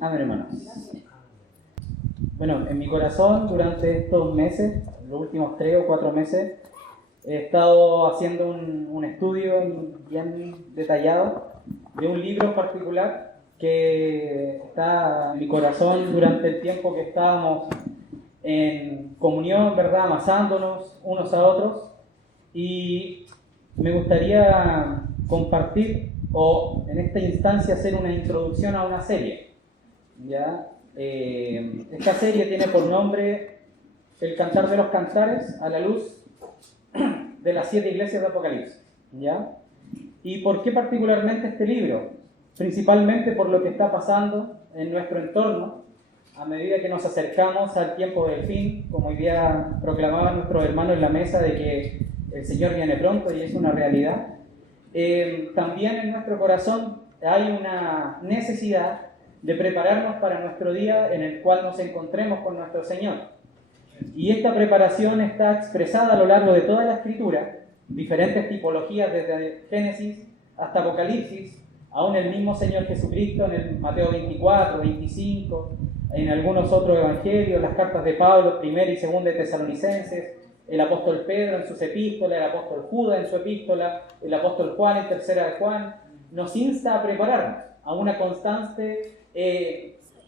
Amén, hermanos. Bueno, en mi corazón durante estos meses, los últimos 3 o 4 meses, he estado haciendo un estudio bien detallado de un libro en particular que está en mi corazón durante el tiempo que estábamos en comunión, ¿verdad? Amasándonos unos a otros. Y me gustaría compartir o en esta instancia hacer una introducción a una serie. ¿Ya? Esta serie tiene por nombre El Cantar de los Cantares a la luz de las 7 iglesias de Apocalipsis. ¿Ya? ¿Y por qué particularmente este libro? Principalmente por lo que está pasando en nuestro entorno a medida que nos acercamos al tiempo del fin, como hoy día proclamaban nuestros hermanos en la mesa de que el Señor viene pronto y es una realidad. También en nuestro corazón hay una necesidad de prepararnos para nuestro día en el cual nos encontremos con nuestro Señor. Y esta preparación está expresada a lo largo de toda la Escritura, diferentes tipologías desde Génesis hasta Apocalipsis, aún el mismo Señor Jesucristo en el Mateo 24, 25, en algunos otros evangelios, las cartas de Pablo, 1 y 2 de Tesalonicenses, el apóstol Pedro en sus epístolas, el apóstol Judas en su epístola, el apóstol Juan en tercera de Juan, nos insta a prepararnos a una constante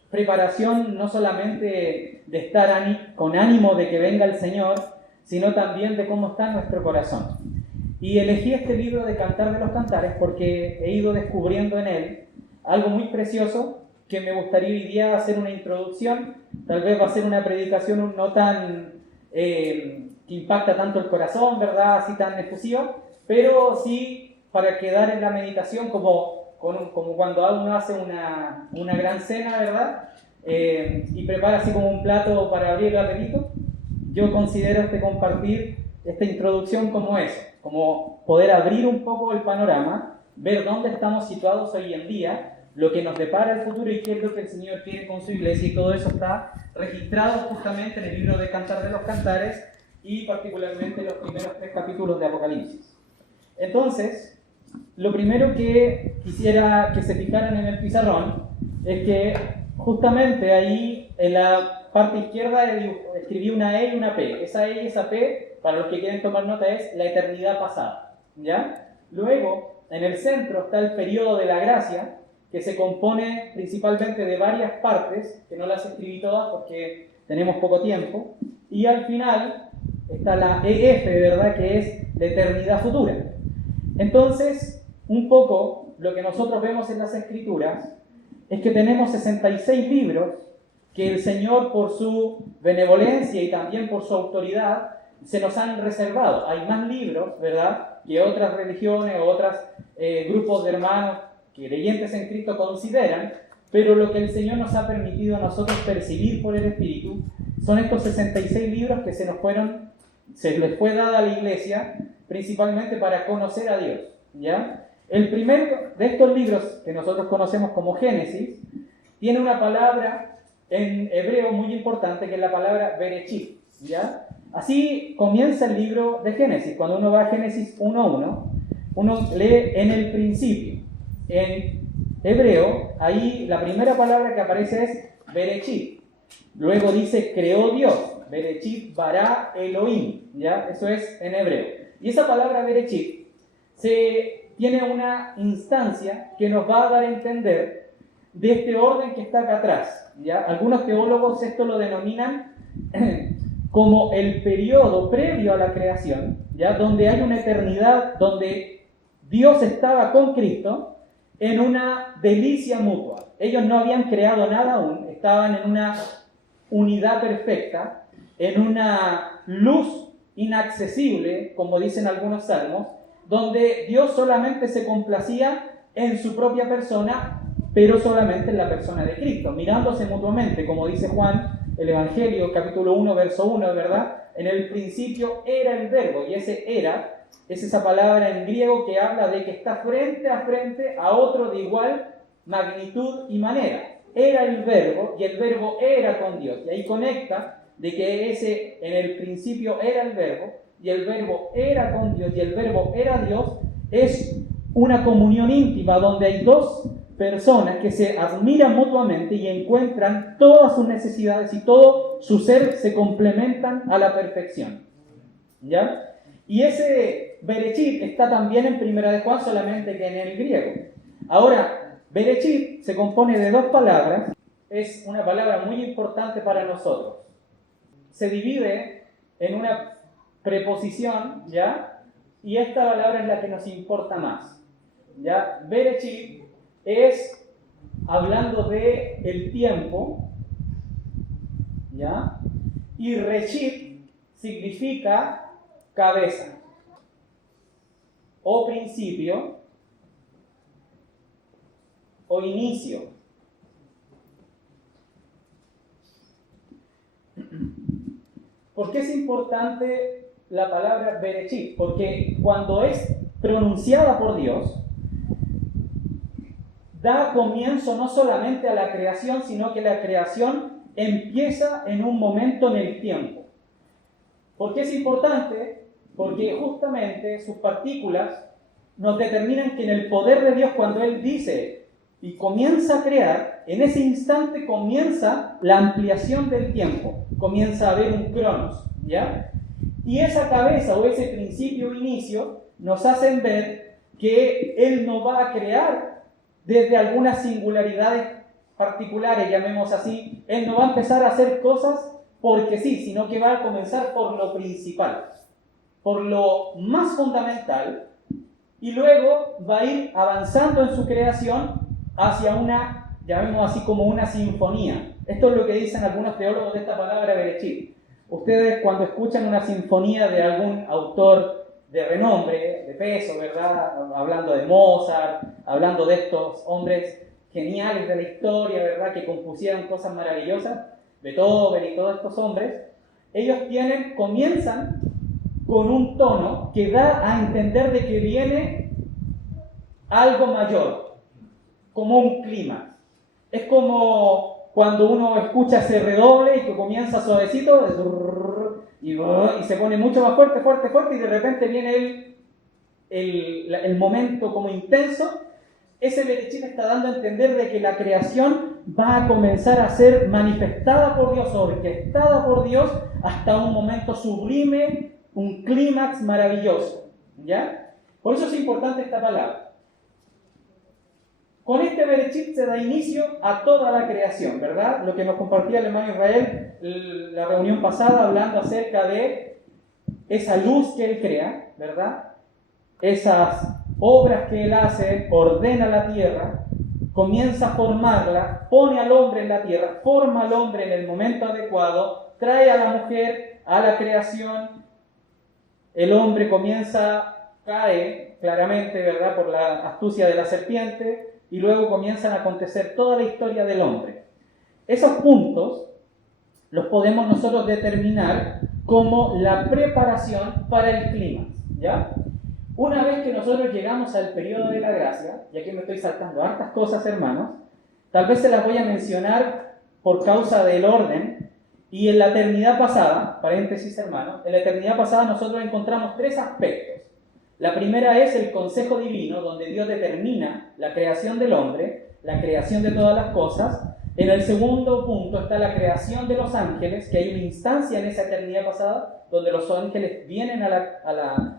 preparación, no solamente de estar con ánimo de que venga el Señor, sino también de cómo está nuestro corazón. Y elegí este libro de Cantar de los Cantares porque he ido descubriendo en él algo muy precioso que me gustaría hoy día hacer una introducción. Tal vez va a ser una predicación no tan que impacta tanto el corazón, ¿verdad? Así tan efusiva, pero sí para quedar en la meditación como cuando uno hace una gran cena, ¿verdad? Y prepara así como un plato para abrir el apetito. Yo considero compartir esta introducción como eso, como poder abrir un poco el panorama, ver dónde estamos situados hoy en día, lo que nos depara el futuro y qué es lo que el Señor quiere con su iglesia, y todo eso está registrado justamente en el libro de Cantar de los Cantares y particularmente en los primeros 3 capítulos de Apocalipsis. Entonces, lo primero que quisiera que se fijaran en el pizarrón es que justamente ahí en la parte izquierda escribí una E y una P. Esa E y esa P, para los que quieren tomar nota, es la eternidad pasada, ¿ya? Luego, en el centro está el periodo de la gracia, que se compone principalmente de varias partes, que no las escribí todas porque tenemos poco tiempo. Y al final está la EF, ¿verdad?, que es la eternidad futura. Entonces, un poco lo que nosotros vemos en las Escrituras es que tenemos 66 libros que el Señor, por su benevolencia y también por su autoridad, se nos han reservado. Hay más libros, ¿verdad?, que otras religiones o otros grupos de hermanos creyentes en Cristo consideran, pero lo que el Señor nos ha permitido a nosotros percibir por el Espíritu son estos 66 libros que se les fue dada a la iglesia principalmente para conocer a Dios, ¿ya? El primero de estos libros, que nosotros conocemos como Génesis, tiene una palabra en hebreo muy importante, que es la palabra Bereshit, ¿ya? Así comienza el libro de Génesis. Cuando uno va a Génesis 1:1, uno lee en el principio. En hebreo, ahí la primera palabra que aparece es Bereshit. Luego dice, creó Dios. Bereshit bara Elohim, ¿ya? Eso es en hebreo. Y esa palabra Bereshit tiene una instancia que nos va a dar a entender de este orden que está acá atrás, ¿ya? Algunos teólogos esto lo denominan como el periodo previo a la creación, ¿ya? Donde hay una eternidad, donde Dios estaba con Cristo en una delicia mutua. Ellos no habían creado nada aún, estaban en una unidad perfecta, en una luz inaccesible, como dicen algunos salmos, donde Dios solamente se complacía en su propia persona, pero solamente en la persona de Cristo, mirándose mutuamente, como dice Juan, el Evangelio, capítulo 1, verso 1, ¿verdad? En el principio era el verbo, y ese era, es esa palabra en griego que habla de que está frente a frente a otro de igual magnitud y manera. Era el verbo, y el verbo era con Dios, y ahí conecta de que ese en el principio era el verbo, y el verbo era con Dios, y el verbo era Dios, es una comunión íntima donde hay dos personas que se admiran mutuamente y encuentran todas sus necesidades y todo su ser se complementan a la perfección. ¿Ya? Y ese Bereshit está también en Primera de Juan, solamente que en el griego. Ahora, Bereshit se compone de dos palabras, es una palabra muy importante para nosotros. Se divide en una preposición, ¿ya? Y esta palabra es la que nos importa más, ¿ya? Bereshit es hablando de el tiempo, ¿ya? Y Reshit significa cabeza o principio o inicio. ¿Por qué es importante la palabra Bereshit? Porque cuando es pronunciada por Dios, da comienzo no solamente a la creación, sino que la creación empieza en un momento en el tiempo. ¿Por qué es importante? Porque justamente sus partículas nos determinan que en el poder de Dios, cuando Él dice y comienza a crear, en ese instante comienza la ampliación del tiempo, comienza a haber un cronos, ¿ya? Y esa cabeza o ese principio o inicio nos hacen ver que Él no va a crear desde algunas singularidades particulares, llamemos así. Él no va a empezar a hacer cosas porque sí, sino que va a comenzar por lo principal, por lo más fundamental, y luego va a ir avanzando en su creación hacia una, llamemos así, como una sinfonía. Esto es lo que dicen algunos teólogos de esta palabra Bereshit. Ustedes cuando escuchan una sinfonía de algún autor de renombre, de peso, ¿verdad? Hablando de Mozart, hablando de estos hombres geniales de la historia, ¿verdad? Que compusieron cosas maravillosas, Beethoven y todos estos hombres, ellos comienzan con un tono que da a entender de que viene algo mayor, como un clímax. Es como cuando uno escucha ese redoble y que comienza suavecito y se pone mucho más fuerte, y de repente viene el momento como intenso. Ese Bereshit está dando a entender de que la creación va a comenzar a ser manifestada por Dios, orquestada por Dios, hasta un momento sublime, un clímax maravilloso, ¿ya? Por eso es importante esta palabra. Con este Bereshit se da inicio a toda la creación, ¿verdad? Lo que nos compartía el hermano Israel la reunión pasada, hablando acerca de esa luz que Él crea, ¿verdad? Esas obras que Él hace, ordena la tierra, comienza a formarla, pone al hombre en la tierra, forma al hombre en el momento adecuado, trae a la mujer a la creación, el hombre cae claramente, ¿verdad?, por la astucia de la serpiente, y luego comienzan a acontecer toda la historia del hombre. Esos puntos los podemos nosotros determinar como la preparación para el clímax, ¿ya? Una vez que nosotros llegamos al periodo de la gracia, y aquí me estoy saltando hartas cosas, hermanos, tal vez se las voy a mencionar por causa del orden, y en la eternidad pasada, paréntesis hermanos, en la eternidad pasada nosotros encontramos tres aspectos. La primera es el consejo divino, donde Dios determina la creación del hombre, la creación de todas las cosas. En el segundo punto está la creación de los ángeles, que hay una instancia en esa eternidad pasada donde los ángeles vienen a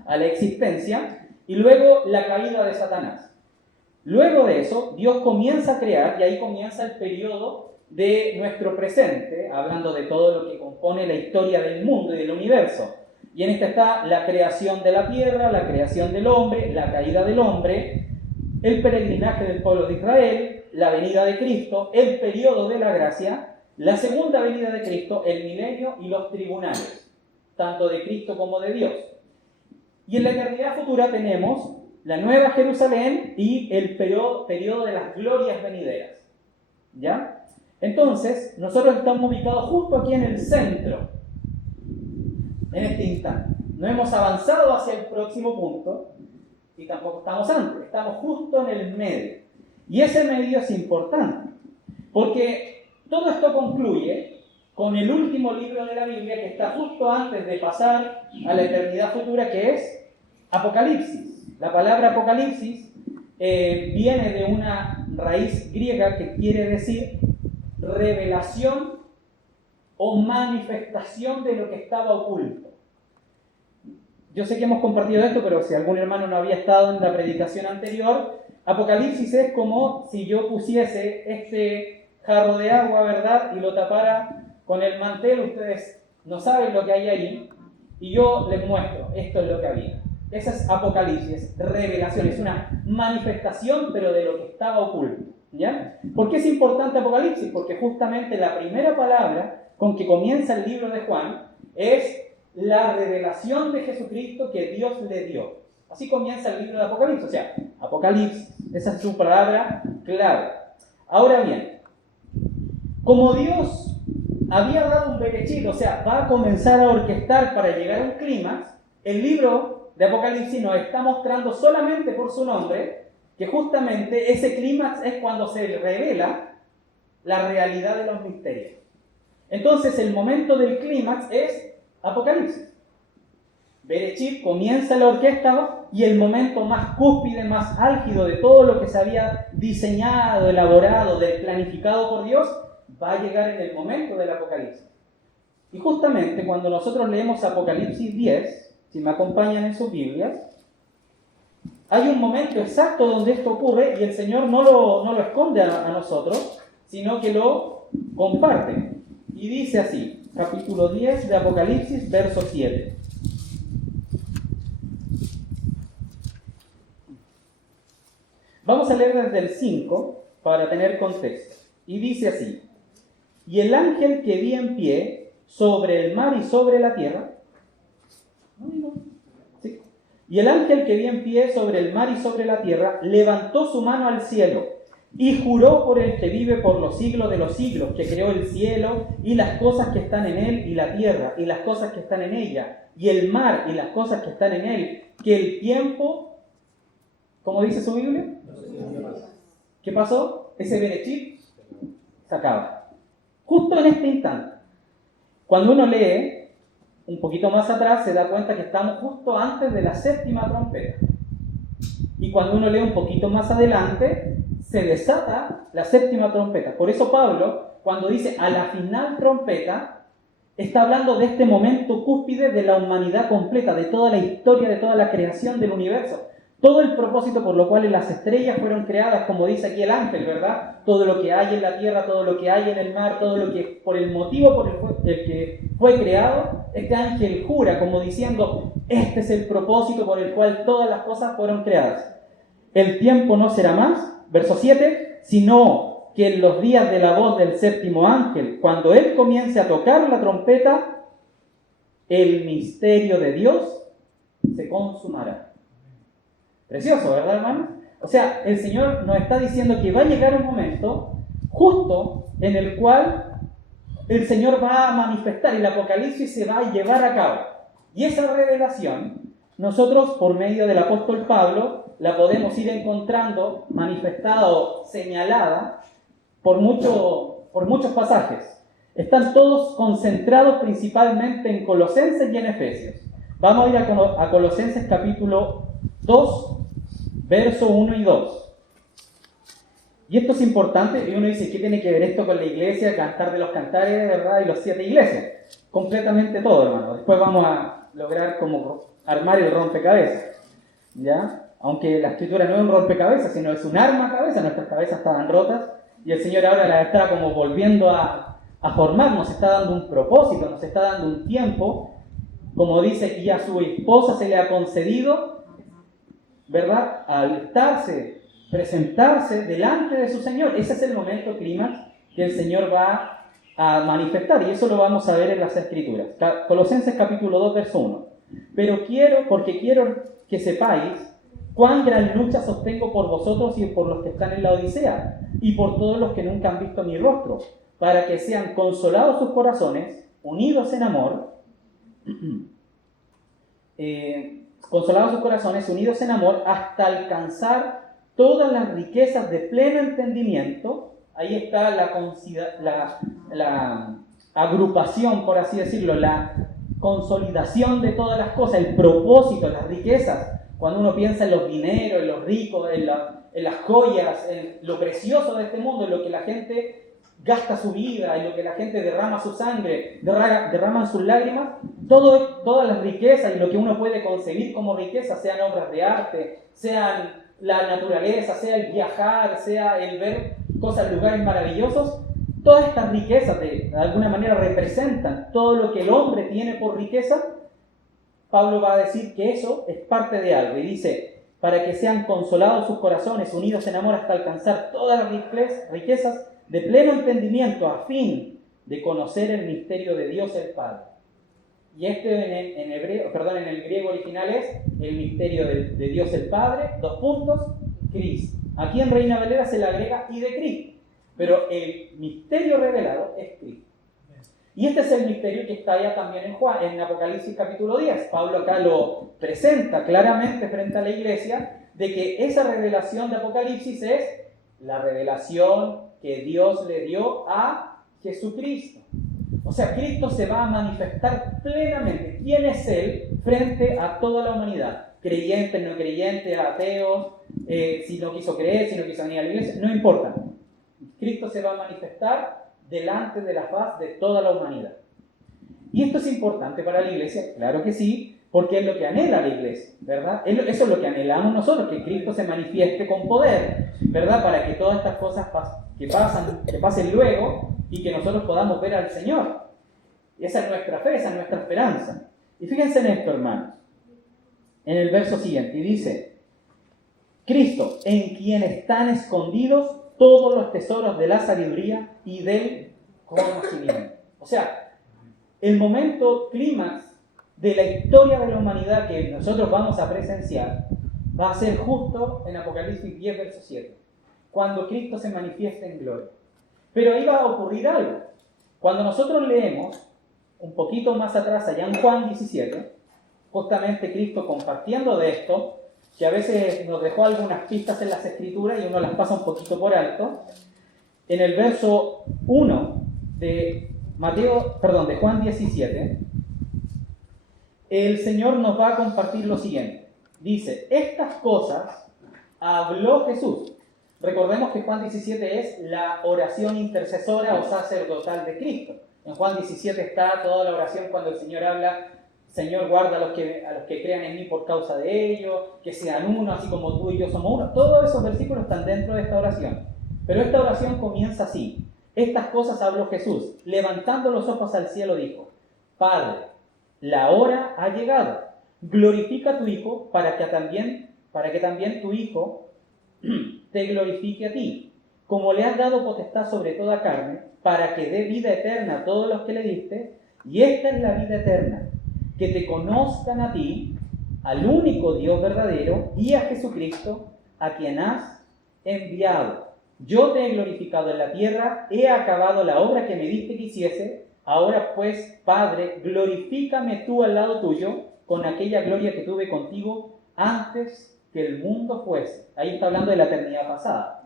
la existencia, y luego la caída de Satanás. Luego de eso, Dios comienza a crear, y ahí comienza el periodo de nuestro presente, hablando de todo lo que compone la historia del mundo y del universo. Y en esta está la creación de la tierra, la creación del hombre, la caída del hombre, el peregrinaje del pueblo de Israel, la venida de Cristo, el periodo de la gracia, la segunda venida de Cristo, el milenio y los tribunales, tanto de Cristo como de Dios. Y en la eternidad futura tenemos la Nueva Jerusalén y el periodo de las glorias venideras, ¿ya? Entonces, nosotros estamos ubicados justo aquí en el centro, en este instante. No hemos avanzado hacia el próximo punto y tampoco estamos antes, estamos justo en el medio. Y ese medio es importante, porque todo esto concluye con el último libro de la Biblia, que está justo antes de pasar a la eternidad futura, que es Apocalipsis. La palabra Apocalipsis viene de una raíz griega que quiere decir revelación o manifestación de lo que estaba oculto. Yo sé que hemos compartido esto, pero si algún hermano no había estado en la predicación anterior, Apocalipsis es como si yo pusiese este jarro de agua, ¿verdad?, y lo tapara con el mantel. Ustedes no saben lo que hay ahí, y yo les muestro, esto es lo que había. Esa es Apocalipsis, revelación, es una manifestación, pero de lo que estaba oculto, ¿ya? ¿Por qué es importante Apocalipsis? Porque justamente la primera palabra con que comienza el libro de Juan es la revelación de Jesucristo que Dios le dio. Así comienza el libro de Apocalipsis, o sea, Apocalipsis, esa es su palabra clave. Ahora bien, como Dios había dado un berechit, o sea, va a comenzar a orquestar para llegar a un clímax, el libro de Apocalipsis nos está mostrando solamente por su nombre que justamente ese clímax es cuando se revela la realidad de los misterios. Entonces el momento del clímax es Apocalipsis. Berechit comienza la orquesta y el momento más cúspide, más álgido de todo lo que se había diseñado, elaborado, planificado por Dios, va a llegar en el momento del Apocalipsis. Y justamente cuando nosotros leemos Apocalipsis 10, si me acompañan en sus Biblias, hay un momento exacto donde esto ocurre y el Señor no lo esconde a nosotros, sino que lo comparte. Y dice así, capítulo 10 de Apocalipsis, verso 7. Vamos a leer desde el 5 para tener contexto. Y dice así: y el ángel que vi en pie sobre el mar y sobre la tierra, ¿sí? Y el ángel que vi en pie sobre el mar y sobre la tierra levantó su mano al cielo y juró por el que vive por los siglos de los siglos, que creó el cielo y las cosas que están en él, y la tierra y las cosas que están en ella, y el mar y las cosas que están en él, que el tiempo, ¿cómo dice su Biblia? ¿Qué pasó? Ese berechit se acaba. Justo en este instante. Cuando uno lee un poquito más atrás, se da cuenta que estamos justo antes de la séptima trompeta. Y cuando uno lee un poquito más adelante, se desata la séptima trompeta. Por eso Pablo, cuando dice a la final trompeta, está hablando de este momento cúspide de la humanidad completa, de toda la historia, de toda la creación del universo. Todo el propósito por lo cual las estrellas fueron creadas, como dice aquí el ángel, ¿verdad? Todo lo que hay en la tierra, todo lo que hay en el mar, todo lo que, por el motivo por el que fue creado, este ángel jura como diciendo, este es el propósito por el cual todas las cosas fueron creadas. El tiempo no será más, verso 7, sino que en los días de la voz del séptimo ángel, cuando él comience a tocar la trompeta, el misterio de Dios se consumará. Precioso, ¿verdad, hermanos? O sea, el Señor nos está diciendo que va a llegar un momento justo en el cual el Señor va a manifestar y el Apocalipsis se va a llevar a cabo. Y esa revelación, nosotros por medio del apóstol Pablo, la podemos ir encontrando manifestada o señalada por muchos pasajes. Están todos concentrados principalmente en Colosenses y en Efesios. Vamos a ir a Colosenses capítulo 2, verso 1 y 2. Y esto es importante, y uno dice, ¿qué tiene que ver esto con la iglesia, el cantar de los cantares, ¿verdad? Y los 7 iglesias. Completamente todo, hermano. Después vamos a lograr como armar el rompecabezas, ¿ya? Aunque la escritura no es un rompecabezas, sino es un armacabezas. Nuestras cabezas estaban rotas, y el Señor ahora las está como volviendo a formar, nos está dando un propósito, nos está dando un tiempo, como dice, y a su esposa se le ha concedido, ¿verdad?, alistarse, presentarse delante de su Señor. Ese es el momento clímax que el Señor va a manifestar, y eso lo vamos a ver en las Escrituras. Colosenses capítulo 2, verso 1. Pero porque quiero que sepáis cuán gran lucha sostengo por vosotros y por los que están en la Odisea, y por todos los que nunca han visto mi rostro, para que sean consolados sus corazones, unidos en amor, consolados sus corazones, unidos en amor, hasta alcanzar todas las riquezas de pleno entendimiento. Ahí está la agrupación, por así decirlo, la consolidación de todas las cosas, el propósito, las riquezas. Cuando uno piensa en los dineros, en los ricos, en las joyas, en lo precioso de este mundo, en lo que la gente gasta su vida, en lo que la gente derrama su sangre, derrama sus lágrimas, todas las riquezas y lo que uno puede concebir como riqueza, sean obras de arte, sean la naturaleza, sea el viajar, sea el ver cosas, lugares maravillosos, todas estas riquezas de alguna manera representan todo lo que el hombre tiene por riqueza. Pablo va a decir que eso es parte de algo y dice, para que sean consolados sus corazones, unidos en amor hasta alcanzar todas las riquezas de pleno entendimiento a fin de conocer el misterio de Dios el Padre. Y este en el griego original es el misterio de Dios el Padre, Cristo. Aquí en Reina Valera se le agrega y de Cristo, pero el misterio revelado es Cristo. Y este es el misterio que está ya también en Apocalipsis capítulo 10. Pablo acá lo presenta claramente frente a la iglesia, de que esa revelación de Apocalipsis es la revelación que Dios le dio a Jesucristo. O sea, Cristo se va a manifestar plenamente. ¿Quién es Él frente a toda la humanidad? Creyentes, no creyentes, ateos, si no quiso creer, si no quiso venir a la iglesia, no importa. Cristo se va a manifestar delante de la faz de toda la humanidad. ¿Y esto es importante para la iglesia? Claro que sí, porque es lo que anhela la iglesia, ¿verdad? Eso es lo que anhelamos nosotros, que Cristo se manifieste con poder, ¿verdad? Para que todas estas cosas que pasen luego y que nosotros podamos ver al Señor. Esa es nuestra fe, esa es nuestra esperanza. Y fíjense en esto, hermanos, en el verso siguiente, y dice, Cristo, en quien están escondidos todos los tesoros de la sabiduría y del conocimiento. O sea, el momento clímax de la historia de la humanidad que nosotros vamos a presenciar va a ser justo en Apocalipsis 10, verso 7, cuando Cristo se manifieste en gloria. Pero ahí va a ocurrir algo. Cuando nosotros leemos un poquito más atrás, allá en Juan 17, justamente Cristo compartiendo de esto, que a veces nos dejó algunas pistas en las Escrituras y uno las pasa un poquito por alto. En el verso 1 de Juan 17, el Señor nos va a compartir lo siguiente. Dice, estas cosas habló Jesús. Recordemos que Juan 17 es la oración intercesora o sacerdotal de Cristo. En Juan 17 está toda la oración cuando el Señor habla, Señor, guarda a los que crean en mí por causa de ellos, que sean uno, así como tú y yo somos uno. Todos esos versículos están dentro de esta oración. Pero esta oración comienza así. Estas cosas habló Jesús. Levantando los ojos al cielo dijo, Padre, la hora ha llegado. Glorifica a tu Hijo para que también tu Hijo te glorifique a ti. Como le has dado potestad sobre toda carne, para que dé vida eterna a todos los que le diste. Y esta es la vida eterna, que te conozcan a ti, al único Dios verdadero, y a Jesucristo, a quien has enviado. Yo te he glorificado en la tierra, he acabado la obra que me diste que hiciese. Ahora pues, Padre, glorifícame tú al lado tuyo, con aquella gloria que tuve contigo antes que el mundo fuese. Ahí está hablando de la eternidad pasada.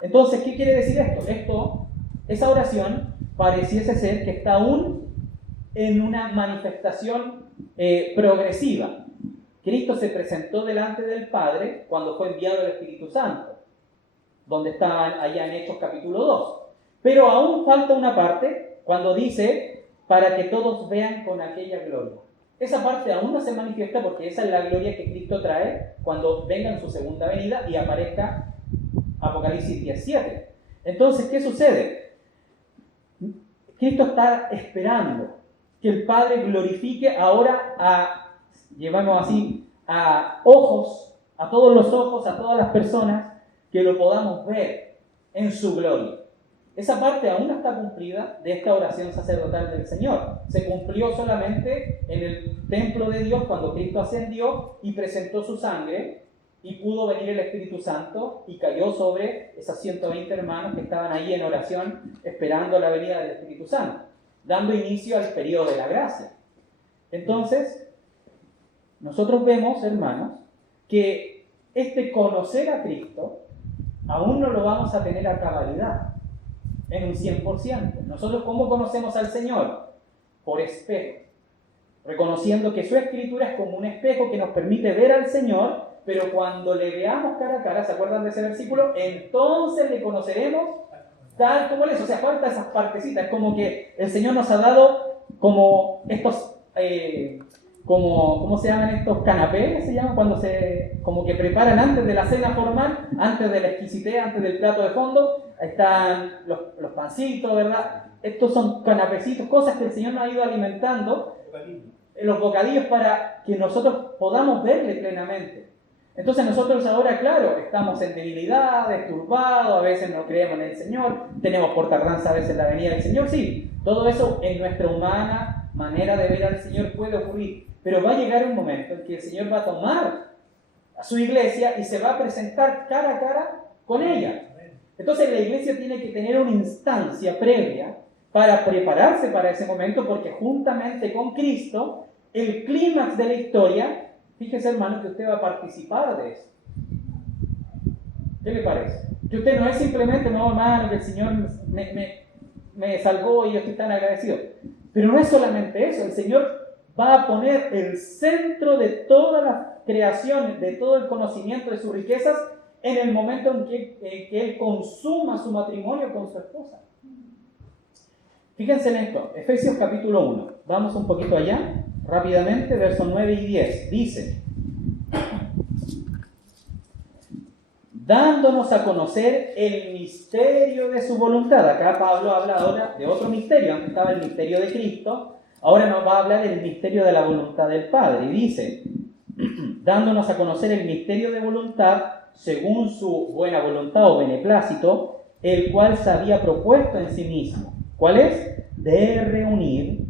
Entonces, ¿qué quiere decir esto? Esa oración pareciese ser que está aún en una manifestación progresiva. Cristo se presentó delante del Padre cuando fue enviado el Espíritu Santo, donde está allá en Hechos capítulo 2. Pero aún falta una parte cuando dice, para que todos vean con aquella gloria. Esa parte aún no se manifiesta porque esa es la gloria que Cristo trae cuando venga en su segunda venida y aparezca Apocalipsis 17. Entonces, ¿qué sucede? Cristo está esperando que el Padre glorifique ahora a ojos, a todos los ojos, a todas las personas, que lo podamos ver en su gloria. Esa parte aún no está cumplida de esta oración sacerdotal del Señor. Se cumplió solamente en el templo de Dios cuando Cristo ascendió y presentó su sangre y pudo venir el Espíritu Santo y cayó sobre esas 120 hermanos que estaban ahí en oración esperando la venida del Espíritu Santo, dando inicio al periodo de la gracia. Entonces, nosotros vemos, hermanos, que este conocer a Cristo aún no lo vamos a tener a cabalidad, en un 100%. Nosotros, ¿cómo conocemos al Señor? Por espejo, reconociendo que su Escritura es como un espejo que nos permite ver al Señor pero cuando le veamos cara a cara, ¿se acuerdan de ese versículo? Entonces le conoceremos tal como Él es. O sea, falta esas partecitas. Es como que el Señor nos ha dado como estos, ¿cómo se llaman estos canapés? Se llaman cuando como que preparan antes de la cena formal, antes de la exquisitez, antes del plato de fondo. Están los pancitos, ¿verdad? Estos son canapecitos, cosas que el Señor nos ha ido alimentando, los bocadillos, para que nosotros podamos verle plenamente. Entonces nosotros ahora, claro, estamos en debilidad, turbados, a veces no creemos en el Señor, tenemos por tardanza a veces la venida del Señor, sí, todo eso en nuestra humana manera de ver al Señor puede ocurrir, pero va a llegar un momento en que el Señor va a tomar a su iglesia y se va a presentar cara a cara con ella. Entonces la iglesia tiene que tener una instancia previa para prepararse para ese momento, porque juntamente con Cristo, el clímax de la historia, fíjese hermano que usted va a participar de eso. ¿Qué le parece? Que usted no es simplemente, no hermano, que el Señor me salvó y yo estoy tan agradecido. Pero no es solamente eso, el Señor va a poner el centro de todas las creaciones, de todo el conocimiento de sus riquezas, en el momento en que Él consuma su matrimonio con su esposa. Fíjense en esto, Efesios capítulo 1, vamos un poquito allá, rápidamente, versos 9 y 10, dice: dándonos a conocer el misterio de su voluntad. Acá Pablo habla ahora de otro misterio, antes estaba el misterio de Cristo, ahora nos va a hablar del misterio de la voluntad del Padre, y dice: dándonos a conocer el misterio de voluntad, según su buena voluntad o beneplácito, el cual se había propuesto en sí mismo. ¿Cuál es? De reunir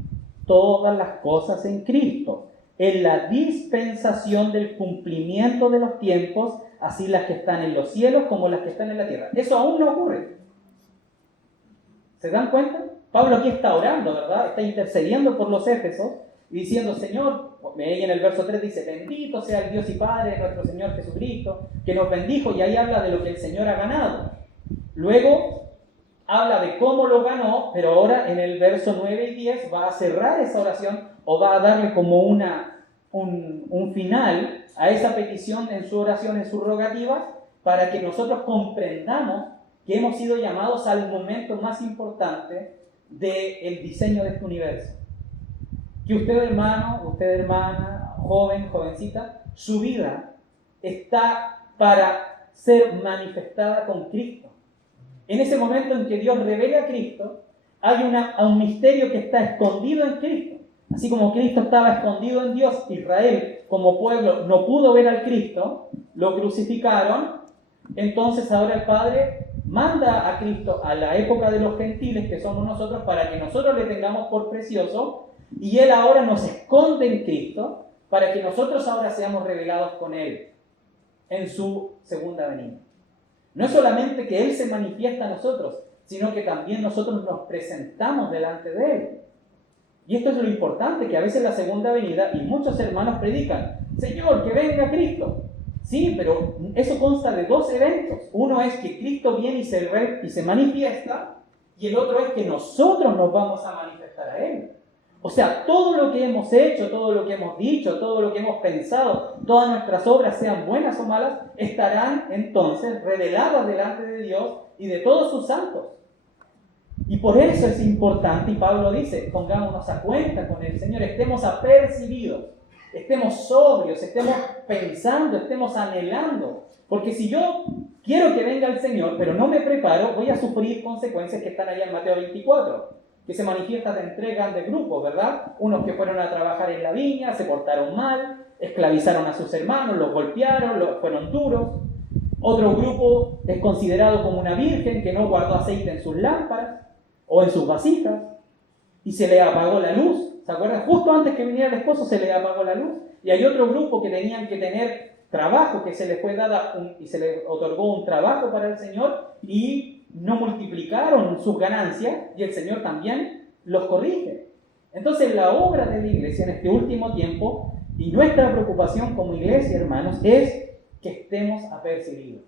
todas las cosas en Cristo, en la dispensación del cumplimiento de los tiempos, así las que están en los cielos como las que están en la tierra. Eso aún no ocurre. ¿Se dan cuenta? Pablo aquí está orando, ¿verdad? Está intercediendo por los Éfesos y diciendo: Señor, ahí en el verso 3 dice: bendito sea el Dios y Padre de nuestro Señor Jesucristo, que nos bendijo, y ahí habla de lo que el Señor ha ganado. Luego habla de cómo lo ganó, pero ahora en el verso 9 y 10 va a cerrar esa oración, o va a darle como un final a esa petición en su oración, en sus rogativas, para que nosotros comprendamos que hemos sido llamados al momento más importante del diseño de este universo. Que usted, hermano, usted, hermana, joven, jovencita, su vida está para ser manifestada con Cristo. En ese momento en que Dios revela a Cristo, hay un misterio que está escondido en Cristo. Así como Cristo estaba escondido en Dios, Israel como pueblo no pudo ver al Cristo, lo crucificaron, entonces ahora el Padre manda a Cristo a la época de los gentiles, que somos nosotros, para que nosotros le tengamos por precioso, y Él ahora nos esconde en Cristo, para que nosotros ahora seamos revelados con Él en su segunda venida. No es solamente que Él se manifiesta a nosotros, sino que también nosotros nos presentamos delante de Él. Y esto es lo importante, que a veces la segunda venida, y muchos hermanos predican: Señor, que venga Cristo. Sí, pero eso consta de dos eventos. Uno es que Cristo viene y se manifiesta, y el otro es que nosotros nos vamos a manifestar a Él. O sea, todo lo que hemos hecho, todo lo que hemos dicho, todo lo que hemos pensado, todas nuestras obras, sean buenas o malas, estarán entonces reveladas delante de Dios y de todos sus santos. Y por eso es importante, y Pablo dice: pongámonos a cuenta con el Señor, estemos apercibidos, estemos sobrios, estemos pensando, estemos anhelando. Porque si yo quiero que venga el Señor, pero no me preparo, voy a sufrir consecuencias que están allá en Mateo 24. Que se manifiesta de entregas de grupos, ¿verdad? Unos que fueron a trabajar en la viña, se portaron mal, esclavizaron a sus hermanos, los golpearon, fueron duros. Otro grupo es considerado como una virgen que no guardó aceite en sus lámparas o en sus vasijas y se le apagó la luz. ¿Se acuerdan? Justo antes que viniera el esposo se le apagó la luz. Y hay otro grupo que tenían que tener trabajo, que se les fue dada y se les otorgó un trabajo para el Señor, y no multiplicaron sus ganancias, y el Señor también los corrige. Entonces la obra de la iglesia en este último tiempo, y nuestra preocupación como iglesia, hermanos, es que estemos apercibidos,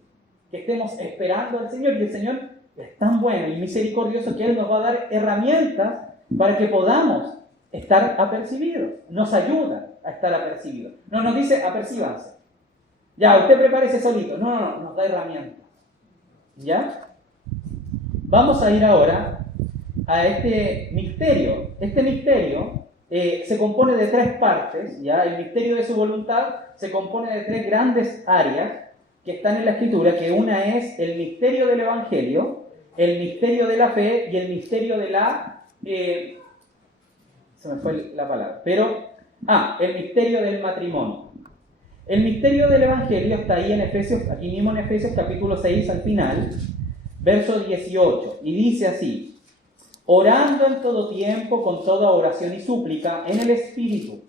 que estemos esperando al Señor, y el Señor es tan bueno y misericordioso que Él nos va a dar herramientas para que podamos estar apercibidos, nos ayuda a estar apercibidos. No nos dice: apercíbanse. Ya, usted prepárese solito. No, nos da herramientas. ¿Ya? Vamos a ir ahora a este misterio. Este misterio se compone de 3 partes. ¿Ya? El misterio de su voluntad se compone de 3 grandes áreas que están en la Escritura, que una es el misterio del Evangelio, el misterio de la fe y el misterio de la... se me fue la palabra. El misterio del matrimonio. El misterio del Evangelio está ahí en Efesios, aquí mismo en Efesios capítulo 6 al final, verso 18, y dice así: orando en todo tiempo con toda oración y súplica en el Espíritu,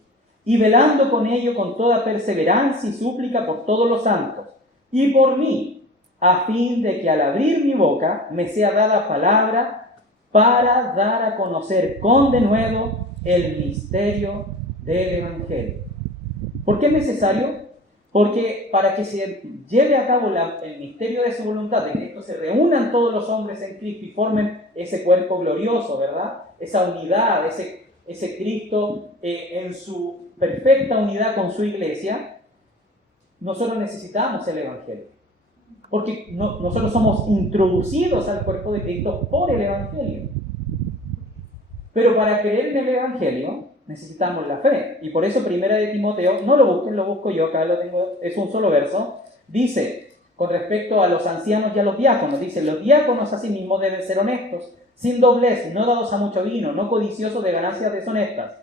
y velando con ello con toda perseverancia y súplica por todos los santos, y por mí, a fin de que al abrir mi boca me sea dada palabra para dar a conocer con denuedo el misterio del Evangelio. ¿Por qué es necesario? Porque para que se lleve a cabo el misterio de su voluntad, de que se reúnan todos los hombres en Cristo y formen ese cuerpo glorioso, ¿verdad? Esa unidad, ese Cristo en su perfecta unidad con su iglesia, nosotros necesitamos el Evangelio. Porque nosotros somos introducidos al cuerpo de Cristo por el Evangelio. Pero para creer en el Evangelio necesitamos la fe. Y por eso 1 de Timoteo, no lo busquen, lo busco yo, acá lo tengo, es un solo verso, dice, con respecto a los ancianos y a los diáconos, dice: los diáconos asimismo deben ser honestos, sin doblez, no dados a mucho vino, no codiciosos de ganancias deshonestas,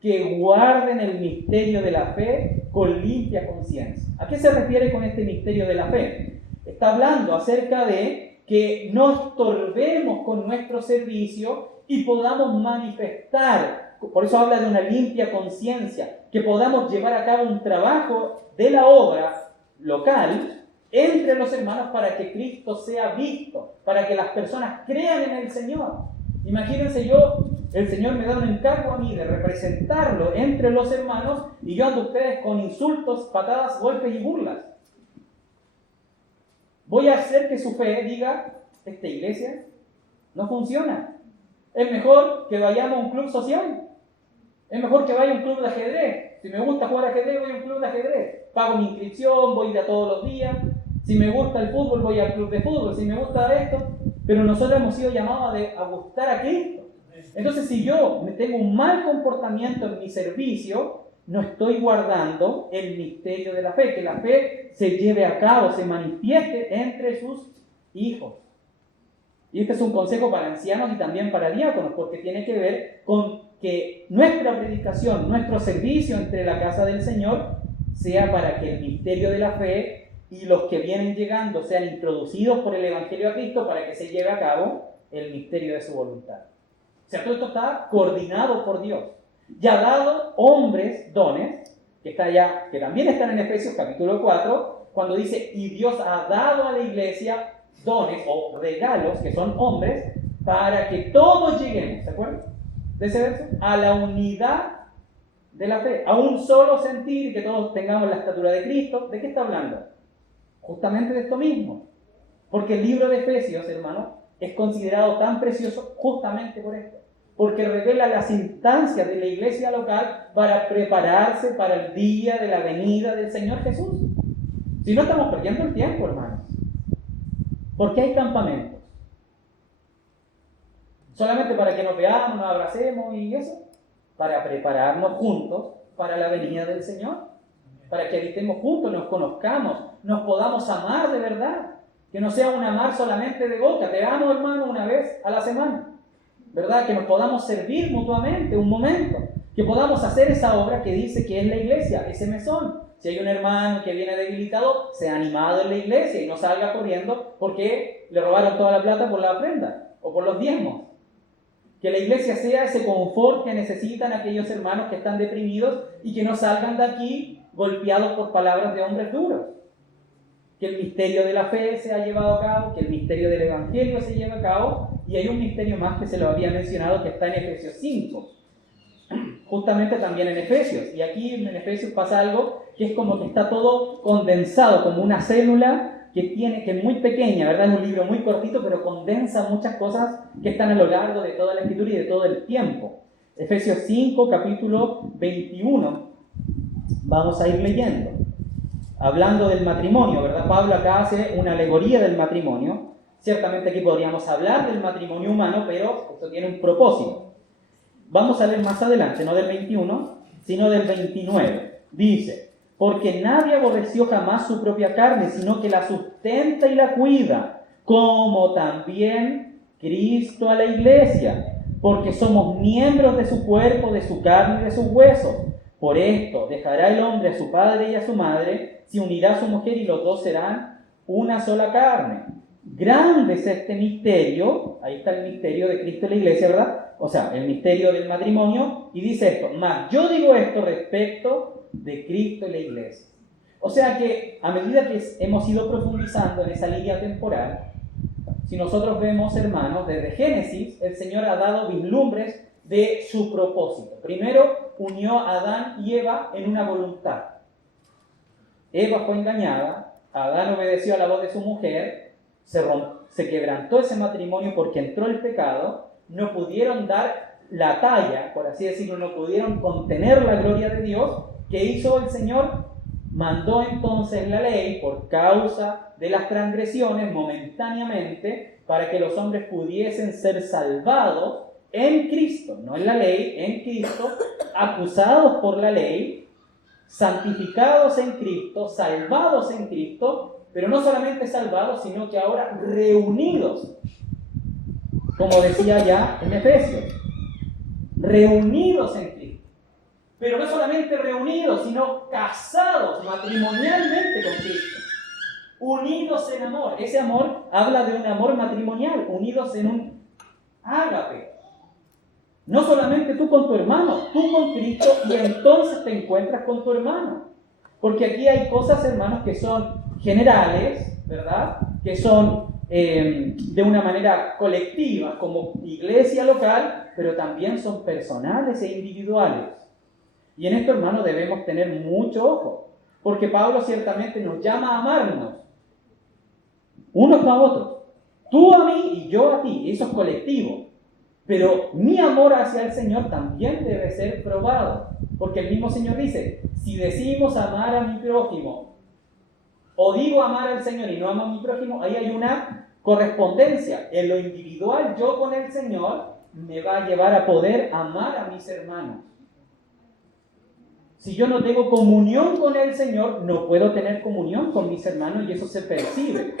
que guarden el misterio de la fe con limpia conciencia. ¿A qué se refiere con este misterio de la fe? Está hablando acerca de que no estorbemos con nuestro servicio y podamos manifestar. Por eso habla de una limpia conciencia, que podamos llevar a cabo un trabajo de la obra local entre los hermanos para que Cristo sea visto, para que las personas crean en el Señor. Imagínense, el Señor me da un encargo a mí de representarlo entre los hermanos y yo ando a ustedes con insultos, patadas, golpes y burlas. Voy a hacer que su fe diga: esta iglesia no funciona. Es mejor que vayamos a un club social. Es mejor que vaya a un club de ajedrez. Si me gusta jugar ajedrez, voy a un club de ajedrez. Pago mi inscripción, voy a ir a todos los días. Si me gusta el fútbol, voy al club de fútbol. Si me gusta esto. Pero nosotros hemos sido llamados a gustar a Cristo. Entonces, si yo tengo un mal comportamiento en mi servicio, no estoy guardando el misterio de la fe. Que la fe se lleve a cabo, se manifieste entre sus hijos. Y este es un consejo para ancianos y también para diáconos, porque tiene que ver con que nuestra predicación, nuestro servicio entre la casa del Señor sea para que el misterio de la fe y los que vienen llegando sean introducidos por el Evangelio a Cristo, para que se lleve a cabo el misterio de su voluntad. O sea, todo esto está coordinado por Dios. Y ha dado hombres dones, que también están en Efesios capítulo 4, cuando dice: y Dios ha dado a la iglesia dones o regalos, que son hombres, para que todos lleguemos, ¿se acuerdan de ese verso? A la unidad de la fe, a un solo sentir, que todos tengamos la estatura de Cristo. ¿De qué está hablando? Justamente de esto mismo. Porque el libro de Efesios, hermano, es considerado tan precioso justamente por esto. Porque revela las instancias de la iglesia local para prepararse para el día de la venida del Señor Jesús. Si no, estamos perdiendo el tiempo, hermanos. ¿Por qué hay campamentos? ¿Solamente para que nos veamos, nos abracemos y eso? Para prepararnos juntos para la venida del Señor. Para que habitemos juntos, nos conozcamos, nos podamos amar de verdad. Que no sea un amar solamente de boca. Te amo, hermano, una vez a la semana. ¿Verdad? Que nos podamos servir mutuamente un momento. Que podamos hacer esa obra que dice que es la iglesia, ese mesón. Si hay un hermano que viene debilitado, sea animado en la iglesia y no salga corriendo porque le robaron toda la plata por la ofrenda o por los diezmos. Que la iglesia sea ese confort que necesitan aquellos hermanos que están deprimidos y que no salgan de aquí golpeados por palabras de hombres duros. Que el misterio de la fe se ha llevado a cabo, que el misterio del Evangelio se lleve a cabo, y hay un misterio más que se lo había mencionado que está en Efesios 5. Justamente también en Efesios. Y aquí en Efesios pasa algo que es como que está todo condensado, como una célula que es muy pequeña, ¿verdad? Es un libro muy cortito, pero condensa muchas cosas que están a lo largo de toda la Escritura y de todo el tiempo. Efesios 5, capítulo 21. Vamos a ir leyendo. hablando del matrimonio, ¿verdad? Pablo acá hace una alegoría del matrimonio. Ciertamente aquí podríamos hablar del matrimonio humano, pero esto tiene un propósito. Vamos a leer más adelante, no del 21, sino del 29. Dice: porque nadie aborreció jamás su propia carne, sino que la sustenta y la cuida, como también Cristo a la iglesia, porque somos miembros de su cuerpo, de su carne y de sus huesos. Por esto dejará el hombre a su padre y a su madre, se unirá a su mujer y los dos serán una sola carne. Grande es este misterio, ahí está el misterio de Cristo en la iglesia, ¿verdad? O sea, el misterio del matrimonio, y dice esto: mas yo digo esto respecto de Cristo y la iglesia. O sea que a medida que hemos ido profundizando en esa línea temporal, si nosotros vemos, hermanos, desde Génesis, el Señor ha dado vislumbres de su propósito. Primero, unió a Adán y Eva en una voluntad. Eva fue engañada, Adán obedeció a la voz de su mujer, se quebrantó ese matrimonio porque entró el pecado, no pudieron dar la talla, por así decirlo, no pudieron contener la gloria de Dios. ¿Qué hizo el Señor? Mandó entonces la ley por causa de las transgresiones momentáneamente para que los hombres pudiesen ser salvados en Cristo, no en la ley, en Cristo, acusados por la ley, santificados en Cristo, salvados en Cristo, pero no solamente salvados, sino que ahora reunidos, como decía ya en Efesios, reunidos en Cristo. Pero no solamente reunidos, sino casados matrimonialmente con Cristo, unidos en amor. Ese amor habla de un amor matrimonial, unidos en un ágape. No solamente tú con tu hermano, tú con Cristo, y entonces te encuentras con tu hermano. Porque aquí hay cosas, hermanos, que son generales, ¿verdad? Que son de una manera colectiva, como iglesia local, pero también son personales e individuales. Y en esto, hermanos, debemos tener mucho ojo, porque Pablo ciertamente nos llama a amarnos unos a otros, tú a mí y yo a ti, eso es colectivo. Pero mi amor hacia el Señor también debe ser probado, porque el mismo Señor dice: si decimos amar a mi prójimo, o digo amar al Señor y no amo a mi prójimo, ahí hay una correspondencia. En lo individual, yo con el Señor me va a llevar a poder amar a mis hermanos. Si yo no tengo comunión con el Señor, no puedo tener comunión con mis hermanos, y eso se percibe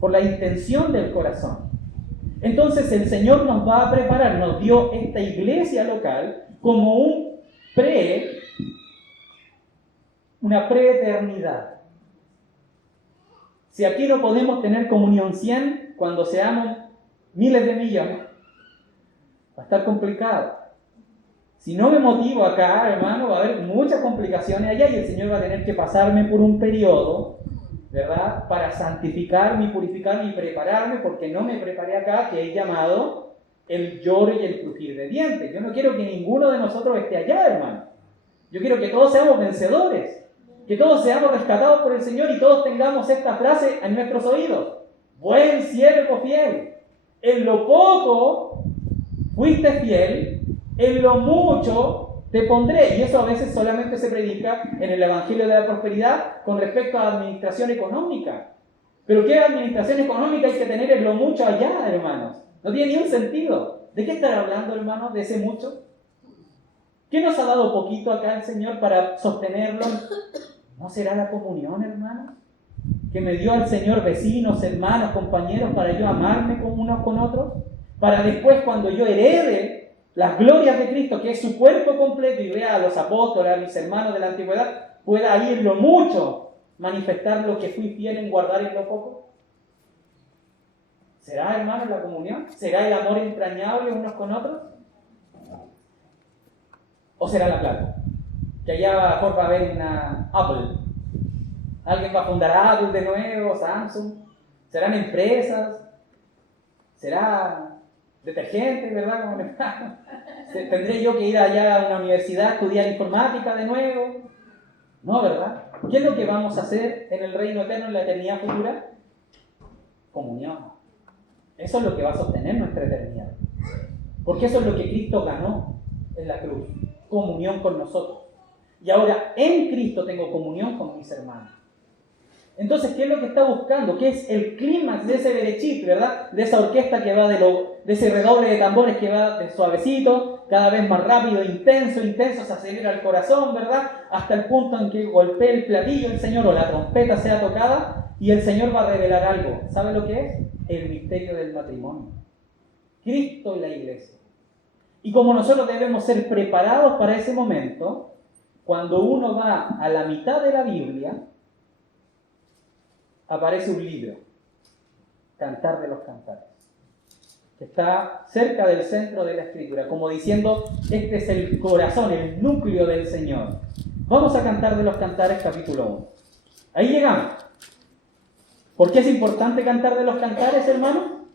por la intención del corazón. Entonces el Señor nos va a preparar, nos dio esta iglesia local como una preeternidad. Si aquí no podemos tener comunión 100, cuando seamos miles de millones, va a estar complicado. Si no me motivo acá, hermano, va a haber muchas complicaciones allá, y el Señor va a tener que pasarme por un periodo, ¿verdad?, para santificarme y purificarme y prepararme, porque no me preparé acá, que he llamado el lloro y el crujir de dientes. Yo no quiero que ninguno de nosotros esté allá, hermano. Yo quiero que todos seamos vencedores, que todos seamos rescatados por el Señor, y todos tengamos esta frase en nuestros oídos: buen siervo fiel, en lo poco fuiste fiel, en lo mucho te pondré. Y eso a veces solamente se predica en el Evangelio de la Prosperidad con respecto a administración económica. Pero ¿qué administración económica hay que tener en lo mucho allá, hermanos? No tiene ni un sentido. ¿De qué estar hablando, hermanos, de ese mucho? ¿Qué nos ha dado poquito acá el Señor para sostenerlo? ¿No será la comunión, hermanos? Que me dio al Señor vecinos, hermanos, compañeros, para yo amarme con unos con otros, para después, cuando yo herede las glorias de Cristo, que es su cuerpo completo, y vea a los apóstoles, a mis hermanos de la antigüedad, pueda ahí en lo mucho manifestar lo que fui fiel en guardar en lo poco. ¿Será, hermanos, la comunión? ¿Será el amor entrañable unos con otros? ¿O será la plata? Que allá mejor va a haber una Apple. ¿Alguien va a fundar Apple de nuevo? ¿Samsung? ¿Serán empresas? ¿Será detergente, verdad? ¿Tendré yo que ir allá a una universidad a estudiar informática de nuevo? No, ¿verdad? ¿Qué es lo que vamos a hacer en el reino eterno, en la eternidad futura? Comunión. Eso es lo que va a sostener nuestra eternidad. Porque eso es lo que Cristo ganó en la cruz. Comunión con nosotros. Y ahora en Cristo tengo comunión con mis hermanos. Entonces, ¿qué es lo que está buscando? ¿Qué es el clímax de ese berechit, verdad? De esa orquesta que va de ese redoble de tambores que va de suavecito, cada vez más rápido, intenso, se acelera el corazón, ¿verdad? Hasta el punto en que golpee el platillo el Señor o la trompeta sea tocada y el Señor va a revelar algo. ¿Sabe lo que es? El misterio del matrimonio. Cristo y la iglesia. Y como nosotros debemos ser preparados para ese momento, cuando uno va a la mitad de la Biblia, aparece un libro, Cantar de los Cantares, que está cerca del centro de la Escritura, como diciendo, este es el corazón, el núcleo del Señor. Vamos a Cantar de los Cantares, capítulo 1. Ahí llegamos. ¿Por qué es importante Cantar de los Cantares, hermano?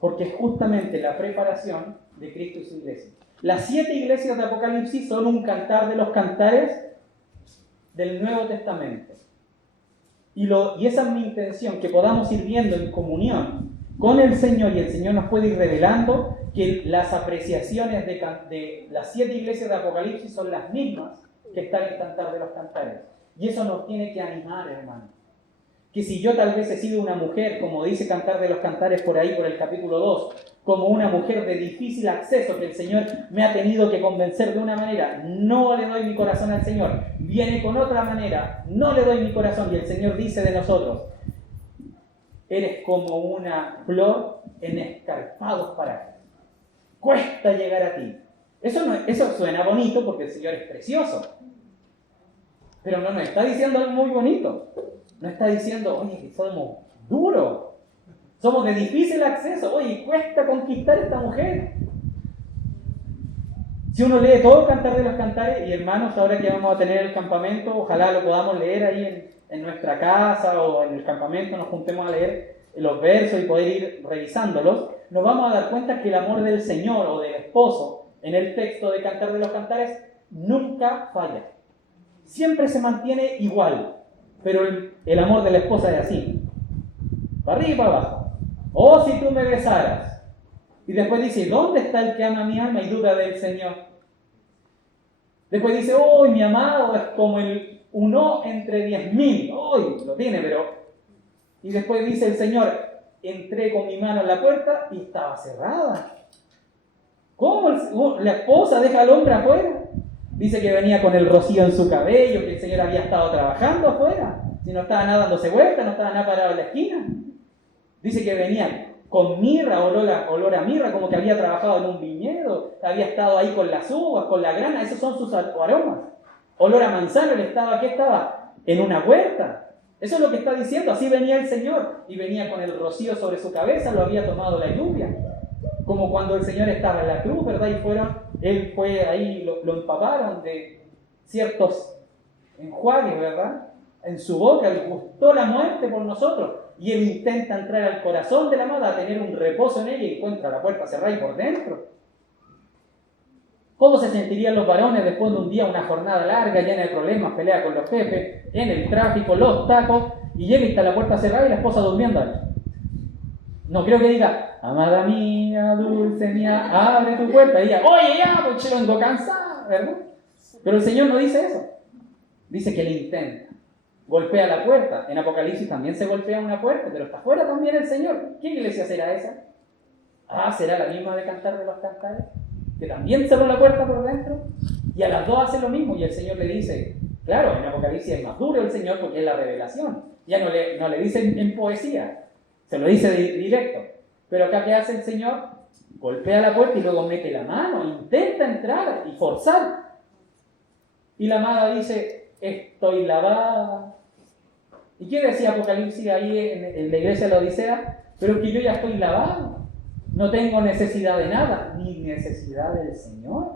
Porque es justamente la preparación de Cristo y su iglesia. Las 7 iglesias de Apocalipsis son un cantar de los cantares del Nuevo Testamento. Y esa es mi intención, que podamos ir viendo en comunión con el Señor, y el Señor nos puede ir revelando que las apreciaciones de las 7 iglesias de Apocalipsis son las mismas que están en Cantar de los Cantares. Y eso nos tiene que animar, hermano. Que si yo tal vez he sido una mujer, como dice Cantar de los Cantares por ahí, por el capítulo 2, como una mujer de difícil acceso, que el Señor me ha tenido que convencer de una manera, no le doy mi corazón al Señor, viene con otra manera, no le doy mi corazón, y el Señor dice de nosotros, eres como una flor en escarpados parajes, cuesta llegar a ti. Eso suena bonito porque el Señor es precioso, pero no nos está diciendo algo muy bonito. No está diciendo, oye, que somos duros, somos de difícil acceso, oye, cuesta conquistar a esta mujer. Si uno lee todo Cantar de los Cantares, y hermanos, ahora que vamos a tener el campamento, ojalá lo podamos leer ahí en nuestra casa o en el campamento, nos juntemos a leer los versos y poder ir revisándolos, nos vamos a dar cuenta que el amor del Señor o del esposo en el texto de Cantar de los Cantares nunca falla. Siempre se mantiene igual. Pero el amor de la esposa es así, para arriba y para abajo. Oh, si tú me besaras. Y después dice, ¿dónde está el que ama mi alma y duda del Señor? Después dice, oh, mi amado es como el uno entre 10,000. Oh, lo tiene, pero... Y después dice el Señor, entré con mi mano en la puerta y estaba cerrada. ¿Cómo la esposa deja al hombre afuera? Dice que venía con el rocío en su cabello, que el Señor había estado trabajando afuera. Si no estaba nada dándose vuelta, no estaba nada parado en la esquina. Dice que venía con mirra, olor a mirra, como que había trabajado en un viñedo, había estado ahí con las uvas, con la grana, esos son sus aromas. Olor a manzano, ¿qué estaba? En una huerta. Eso es lo que está diciendo, así venía el Señor, y venía con el rocío sobre su cabeza, lo había tomado la lluvia. Como cuando el Señor estaba en la cruz, ¿verdad? Él fue ahí, lo empaparon de ciertos enjuagues, ¿verdad? En su boca, le gustó la muerte por nosotros. Y él intenta entrar al corazón de la amada, a tener un reposo en ella, y encuentra la puerta cerrada y por dentro. ¿Cómo se sentirían los varones después de un día, una jornada larga, llena de problemas, pelea con los jefes, en el tráfico, los tacos, y llega y está la puerta cerrada y la esposa durmiendo ahí? No creo que diga, amada mía, dulce mía, abre tu puerta. Y ella, oye, ya, pues yo vengo cansada, ¿verdad? Pero el Señor no dice eso. Dice que él intenta. Golpea la puerta. En Apocalipsis también se golpea una puerta, pero está afuera también el Señor. ¿Qué iglesia será esa? ¿Será la misma de Cantar de los Cantares? Que también cerró la puerta por dentro. Y a las 2 hace lo mismo. Y el Señor le dice, claro, en Apocalipsis es más duro el Señor porque es la revelación. Ya no le dice en poesía. Se lo dice directo. Pero acá, ¿qué hace el Señor? Golpea la puerta y luego mete la mano, intenta entrar y forzar. Y la amada dice, estoy lavada. ¿Y qué decía Apocalipsis ahí en la iglesia de la Odisea? Pero que yo ya estoy lavado. No tengo necesidad de nada, ni necesidad del Señor.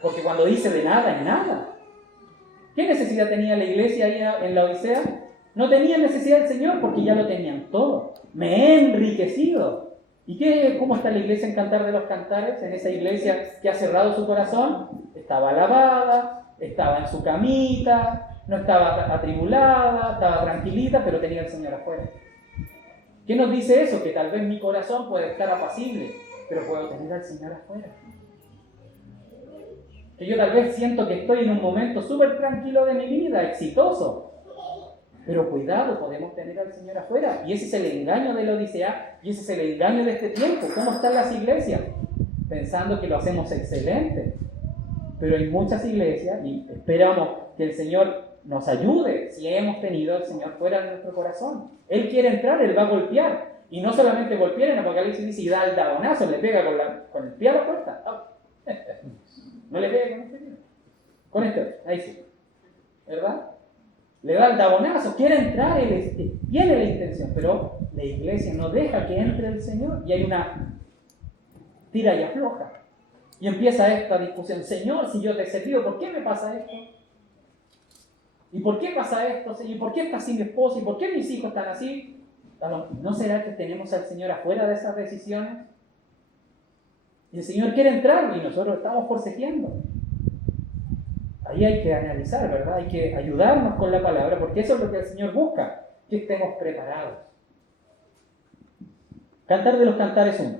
Porque cuando dice de nada, es nada. ¿Qué necesidad tenía la iglesia ahí en la Odisea? No tenía necesidad del Señor porque ya lo tenían todo. Me he enriquecido. ¿Y cómo está la iglesia en Cantar de los Cantares? En esa iglesia que ha cerrado su corazón, estaba lavada, estaba en su camita, no estaba atribulada, estaba tranquilita, pero tenía al Señor afuera. ¿Qué nos dice eso? Que tal vez mi corazón puede estar apacible, pero puedo tener al Señor afuera. Que yo tal vez siento que estoy en un momento súper tranquilo de mi vida, exitoso, Pero cuidado, podemos tener al Señor afuera. Y ese es el engaño de la Odisea, y ese es el engaño de este tiempo. ¿Cómo están las iglesias? Pensando que lo hacemos excelente. Pero hay muchas iglesias, y esperamos que el Señor nos ayude si hemos tenido al Señor fuera de nuestro corazón. Él quiere entrar, Él va a golpear. Y no solamente golpear, en Apocalipsis dice, y da el dagonazo, le pega con el pie a la puerta. Oh. No le pega con este pie. Con este, ahí sí. ¿Verdad? Le da el dagonazo, quiere entrar, él tiene la intención, pero la iglesia no deja que entre el Señor. Y hay una tira y afloja. Y empieza esta discusión, Señor, si yo te he servido, ¿por qué me pasa esto? ¿Y por qué pasa esto, Señor? ¿Y por qué está así mi esposa? ¿Y por qué mis hijos están así? ¿No será que tenemos al Señor afuera de esas decisiones? Y el Señor quiere entrar y nosotros estamos forcejeando. Ahí hay que analizar, ¿verdad? Hay que ayudarnos con la palabra, porque eso es lo que el Señor busca, que estemos preparados. Cantar de los Cantares 1.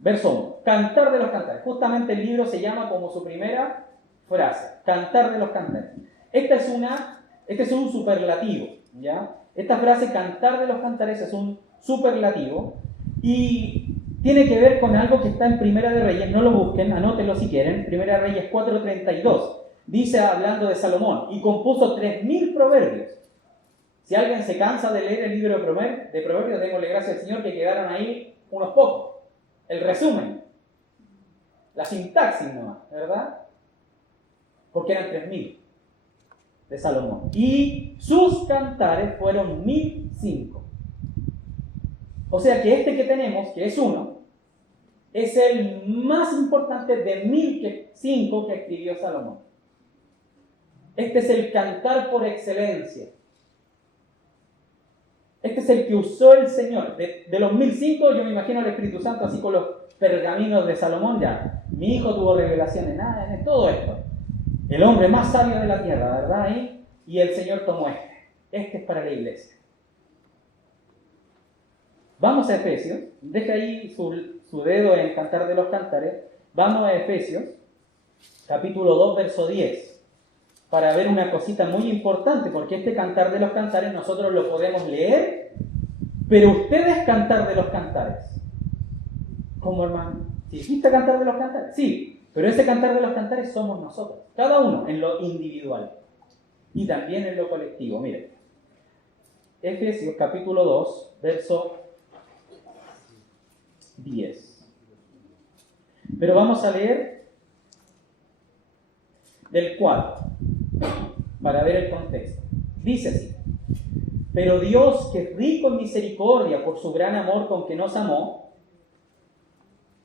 Verso 1. Cantar de los Cantares. Justamente el libro se llama como su primera frase. Cantar de los Cantares. Este es un superlativo, ¿ya? Esta frase, cantar de los cantares, es un superlativo y tiene que ver con algo que está en Primera de Reyes. No lo busquen, anótenlo si quieren. Primera de Reyes 4:32. Dice, hablando de Salomón, y compuso 3.000 proverbios. Si alguien se cansa de leer el libro de Proverbios, démosle gracias al Señor que quedaron ahí unos pocos. El resumen, la sintaxis nomás, ¿verdad? Porque eran 3.000 de Salomón. Y sus cantares fueron 1.005. O sea que este que tenemos, que es uno, es el más importante de 1.005 que escribió Salomón. Este es el cantar por excelencia. Este es el que usó el Señor. De los 1.005, yo me imagino al Espíritu Santo así con los pergaminos de Salomón ya. Mi hijo tuvo revelaciones, nada, en todo esto. El hombre más sabio de la tierra, ¿verdad? Y el Señor tomó este. Este es para la iglesia. Vamos a Efesios. Deja ahí su dedo en Cantar de los Cantares. Vamos a Efesios, capítulo 2, verso 10. Para ver una cosita muy importante, porque este Cantar de los Cantares nosotros lo podemos leer, pero ustedes Cantar de los Cantares. ¿Cómo, hermano? ¿Sí existe Cantar de los Cantares? Sí, pero ese Cantar de los Cantares somos nosotros, cada uno en lo individual y también en lo colectivo. Miren, Efesios capítulo 2, verso 10. Pero vamos a leer del 4, para ver el contexto. Dice así: pero Dios, que es rico en misericordia por su gran amor con que nos amó,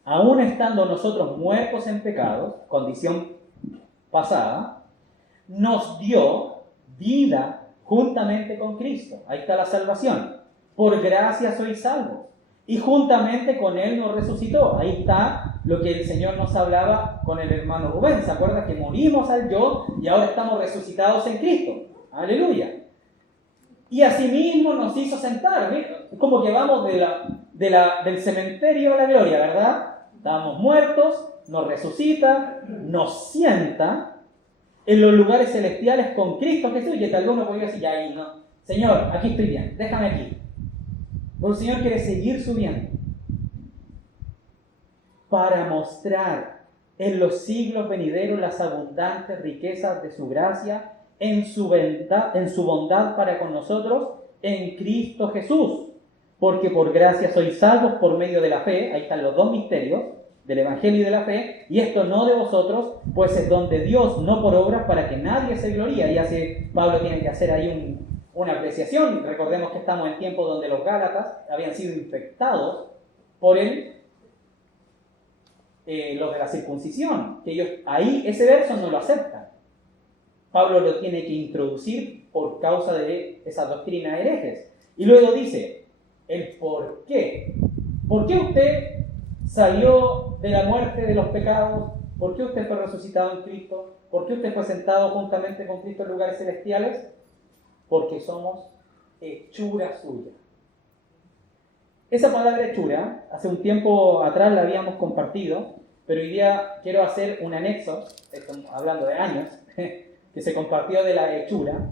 aun estando nosotros muertos en pecados, condición pasada, nos dio vida juntamente con Cristo. Ahí está la salvación. Por gracia sois salvos. Y juntamente con Él nos resucitó. Ahí está lo que el Señor nos hablaba con el hermano Rubén. ¿Se acuerda que morimos al yo y ahora estamos resucitados en Cristo? Aleluya. Y asimismo nos hizo sentar. Es como que vamos del cementerio a la gloria, ¿verdad? Estábamos muertos, nos resucita, nos sienta en los lugares celestiales con Cristo Jesús. Y tal vez uno podría decir, ya ahí no, Señor, aquí estoy bien, déjame aquí. Pero el Señor quiere seguir subiendo para mostrar en los siglos venideros las abundantes riquezas de su gracia en su bondad para con nosotros en Cristo Jesús. Porque por gracia sois salvos por medio de la fe. Ahí están los dos misterios del Evangelio y de la fe. Y esto no de vosotros, pues es don de Dios, no por obras, para que nadie se gloríe. Y Pablo tiene que hacer ahí una apreciación. Recordemos que estamos en tiempos donde los Gálatas habían sido infectados por los de la circuncisión, que ellos ahí ese verso no lo aceptan. Pablo lo tiene que introducir por causa de esas doctrinas herejes. Y luego dice el por qué. ¿Por qué usted salió de la muerte de los pecados? ¿Por qué usted fue resucitado en Cristo? ¿Por qué usted fue sentado juntamente con Cristo en lugares celestiales? Porque somos hechura suya. Esa palabra hechura, hace un tiempo atrás la habíamos compartido, pero hoy día quiero hacer un anexo, hablando de años, que se compartió de la hechura.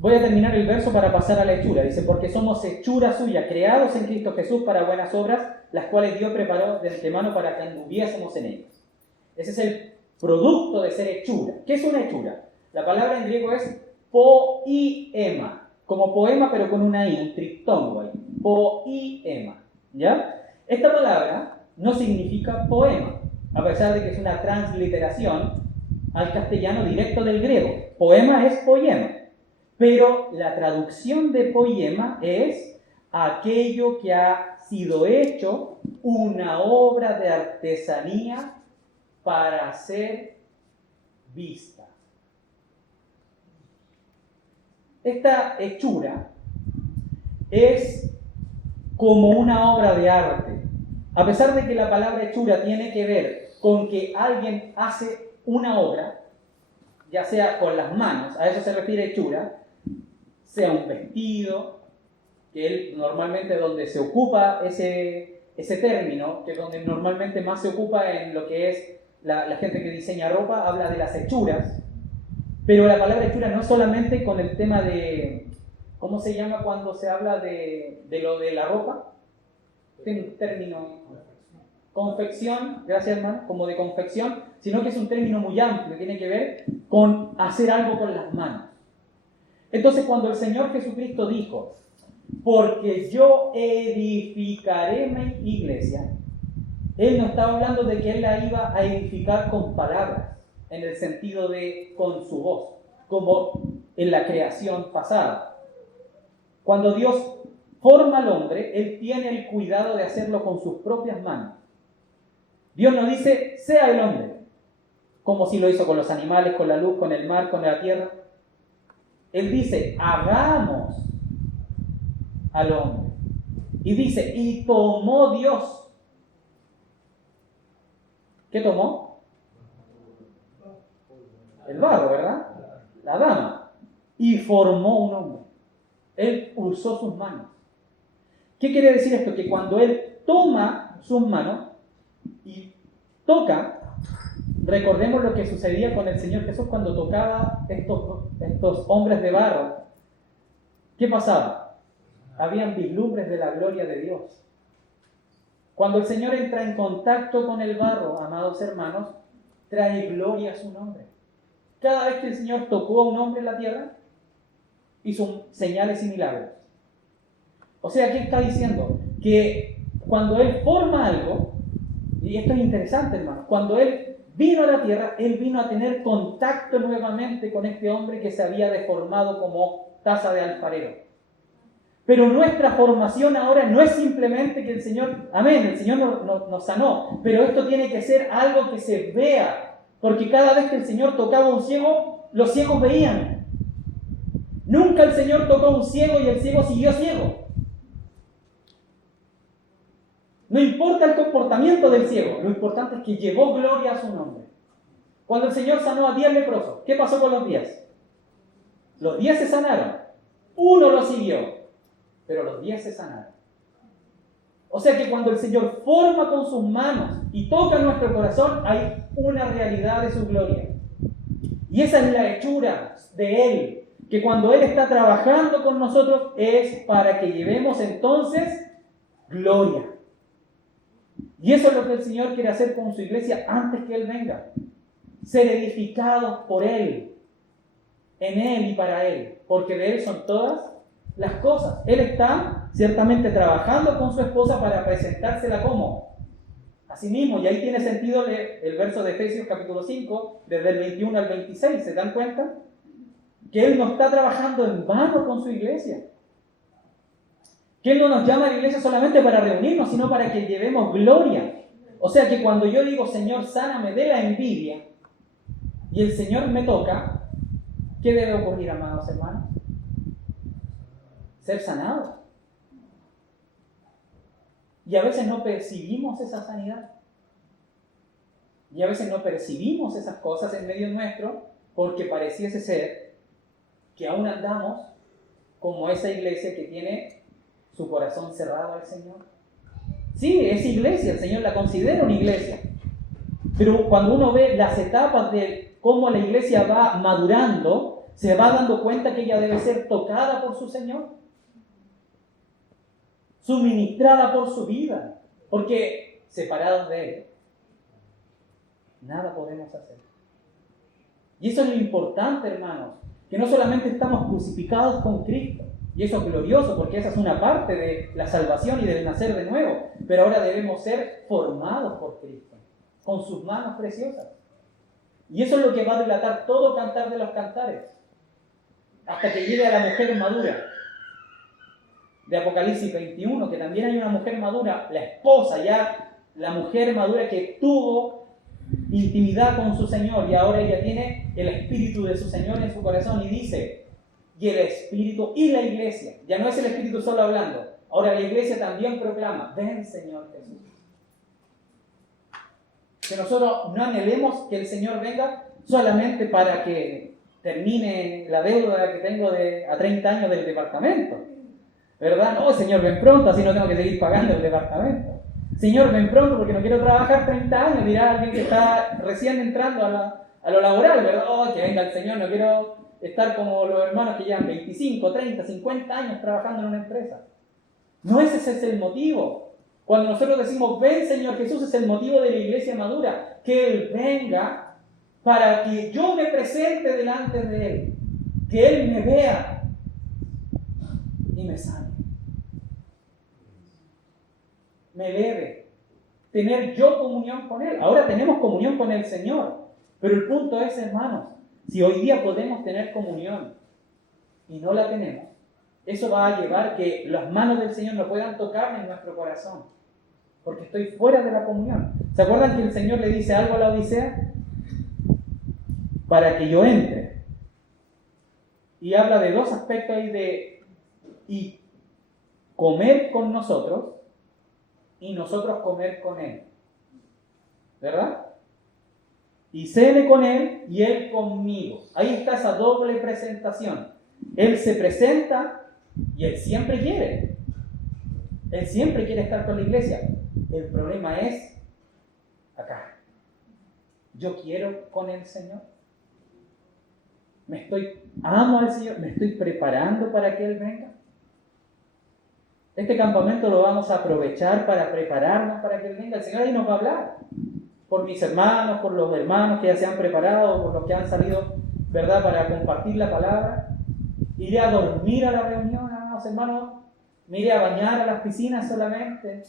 Voy a terminar el verso para pasar a la hechura. Dice, porque somos hechura suya, creados en Cristo Jesús para buenas obras, las cuales Dios preparó de antemano para que anduviésemos en ellas. Ese es el producto de ser hechura. ¿Qué es una hechura? La palabra en griego es poiema, como poema pero con una i, un triptongo ahí. Poiema, ¿ya? Esta palabra no significa poema, a pesar de que es una transliteración al castellano directo del griego. Poema es poema. Pero la traducción de poiema es aquello que ha sido hecho una obra de artesanía para ser vista. Esta hechura es como una obra de arte. A pesar de que la palabra hechura tiene que ver con que alguien hace una obra, ya sea con las manos, a eso se refiere hechura, sea un vestido, que él normalmente donde se ocupa ese término, que es donde normalmente más se ocupa en lo que es la gente que diseña ropa, habla de las hechuras, pero la palabra hechura no solamente con el tema de, ¿cómo se llama cuando se habla de lo de la ropa? Tiene un término, confección, gracias hermano, como de confección, sino que es un término muy amplio, tiene que ver con hacer algo con las manos. Entonces, cuando el Señor Jesucristo dijo, porque yo edificaré mi iglesia, Él no estaba hablando de que Él la iba a edificar con palabras, en el sentido de con su voz, como en la creación pasada. Cuando Dios forma al hombre, Él tiene el cuidado de hacerlo con sus propias manos. Dios no dice, sea el hombre, como si lo hizo con los animales, con la luz, con el mar, con la tierra. Él dice, hagamos al hombre. Y dice, y tomó Dios. ¿Qué tomó? El barro, ¿verdad? La dama. Y formó un hombre. Él usó sus manos. ¿Qué quiere decir esto? Que cuando Él toma sus manos y toca, recordemos lo que sucedía con el Señor Jesús cuando tocaba estos hombres de barro. ¿Qué pasaba? Habían vislumbres de la gloria de Dios. Cuando el Señor entra en contacto con el barro, amados hermanos, trae gloria a su nombre. Cada vez que el Señor tocó a un hombre en la tierra, hizo señales y milagros. O sea, ¿qué está diciendo? Que cuando Él forma algo, y esto es interesante, hermano, cuando Él vino a la tierra, Él vino a tener contacto nuevamente con este hombre que se había deformado como taza de alfarero. Pero nuestra formación ahora no es simplemente que el Señor, amén, el Señor nos sanó, pero esto tiene que ser algo que se vea, porque cada vez que el Señor tocaba a un ciego, los ciegos veían. Nunca el Señor tocó a un ciego y el ciego siguió ciego. No importa el comportamiento del ciego, lo importante es que llevó gloria a su nombre. Cuando el Señor sanó a 10 leprosos, ¿qué pasó con los 10? Los 10 se sanaron, uno lo siguió, pero los 10 se sanaron. O sea que cuando el Señor forma con sus manos y toca nuestro corazón, hay una realidad de su gloria. Y esa es la hechura de Él, que cuando Él está trabajando con nosotros es para que llevemos entonces gloria. Y eso es lo que el Señor quiere hacer con su iglesia antes que Él venga. Ser edificados por Él, en Él y para Él, porque de Él son todas las cosas. Él está ciertamente trabajando con su esposa para presentársela como a sí mismo. Y ahí tiene sentido el verso de Efesios capítulo 5, desde el 21 al 26. ¿Se dan cuenta? Que Él no está trabajando en vano con su iglesia. Que Él no nos llama a la iglesia solamente para reunirnos, sino para que llevemos gloria. O sea que cuando yo digo, Señor, sáname de la envidia, y el Señor me toca, ¿qué debe ocurrir, amados hermanos? Ser sanado. Y a veces no percibimos esa sanidad. Y a veces no percibimos esas cosas en medio nuestro, porque pareciese ser que aún andamos como esa iglesia que tiene su corazón cerrado al Señor. Sí, es iglesia, el Señor la considera una iglesia. Pero cuando uno ve las etapas de cómo la iglesia va madurando, ¿Se va dando cuenta que ella debe ser tocada por su Señor? Suministrada por su vida. Porque separados de Él, nada podemos hacer. Y eso es lo importante, hermanos, que no solamente estamos crucificados con Cristo, y eso es glorioso porque esa es una parte de la salvación y del nacer de nuevo, pero ahora debemos ser formados por Cristo, con sus manos preciosas. Y eso es lo que va a relatar todo Cantar de los Cantares, hasta que llegue a la mujer madura de Apocalipsis 21, que también hay una mujer madura, la esposa ya, la mujer madura que tuvo intimidad con su Señor y ahora ella tiene el Espíritu de su Señor en su corazón y dice, y el Espíritu y la Iglesia, ya no es el Espíritu solo hablando, ahora la Iglesia también proclama, ven Señor Jesús. Que nosotros no anhelemos que el Señor venga solamente para que termine la deuda que tengo a 30 años del departamento, ¿verdad? No, Señor, ven pronto, así no tengo que seguir pagando el departamento. Señor, ven pronto porque no quiero trabajar 30 años, dirá alguien que está recién entrando a lo laboral, ¿verdad? Oh, que venga el Señor, no quiero estar como los hermanos que llevan 25, 30, 50 años trabajando en una empresa. No ese es el motivo. Cuando nosotros decimos, ven Señor Jesús, es el motivo de la iglesia madura, que Él venga para que yo me presente delante de Él, que Él me vea y me sane. Me eleve, tener yo comunión con Él. Ahora tenemos comunión con el Señor, pero el punto es, hermanos, si hoy día podemos tener comunión y no la tenemos, eso va a llevar que las manos del Señor no puedan tocarme en nuestro corazón, porque estoy fuera de la comunión. ¿Se acuerdan que el Señor le dice algo a la Odisea? Para que yo entre. Y habla de dos aspectos ahí y comer con nosotros y nosotros comer con Él. ¿Verdad? Y cene con Él y Él conmigo. Ahí está esa doble presentación. Él se presenta y Él siempre quiere. Él siempre quiere estar con la iglesia. El problema es acá. Yo quiero con el Señor. Amo al Señor, me estoy preparando para que Él venga. Este campamento lo vamos a aprovechar para prepararnos para que Él venga. El Señor ahí nos va a hablar. Por mis hermanos, por los hermanos que ya se han preparado, por los que han salido, ¿verdad?, para compartir la palabra. Iré a dormir a la reunión, amados hermanos. Me iré a bañar a las piscinas solamente.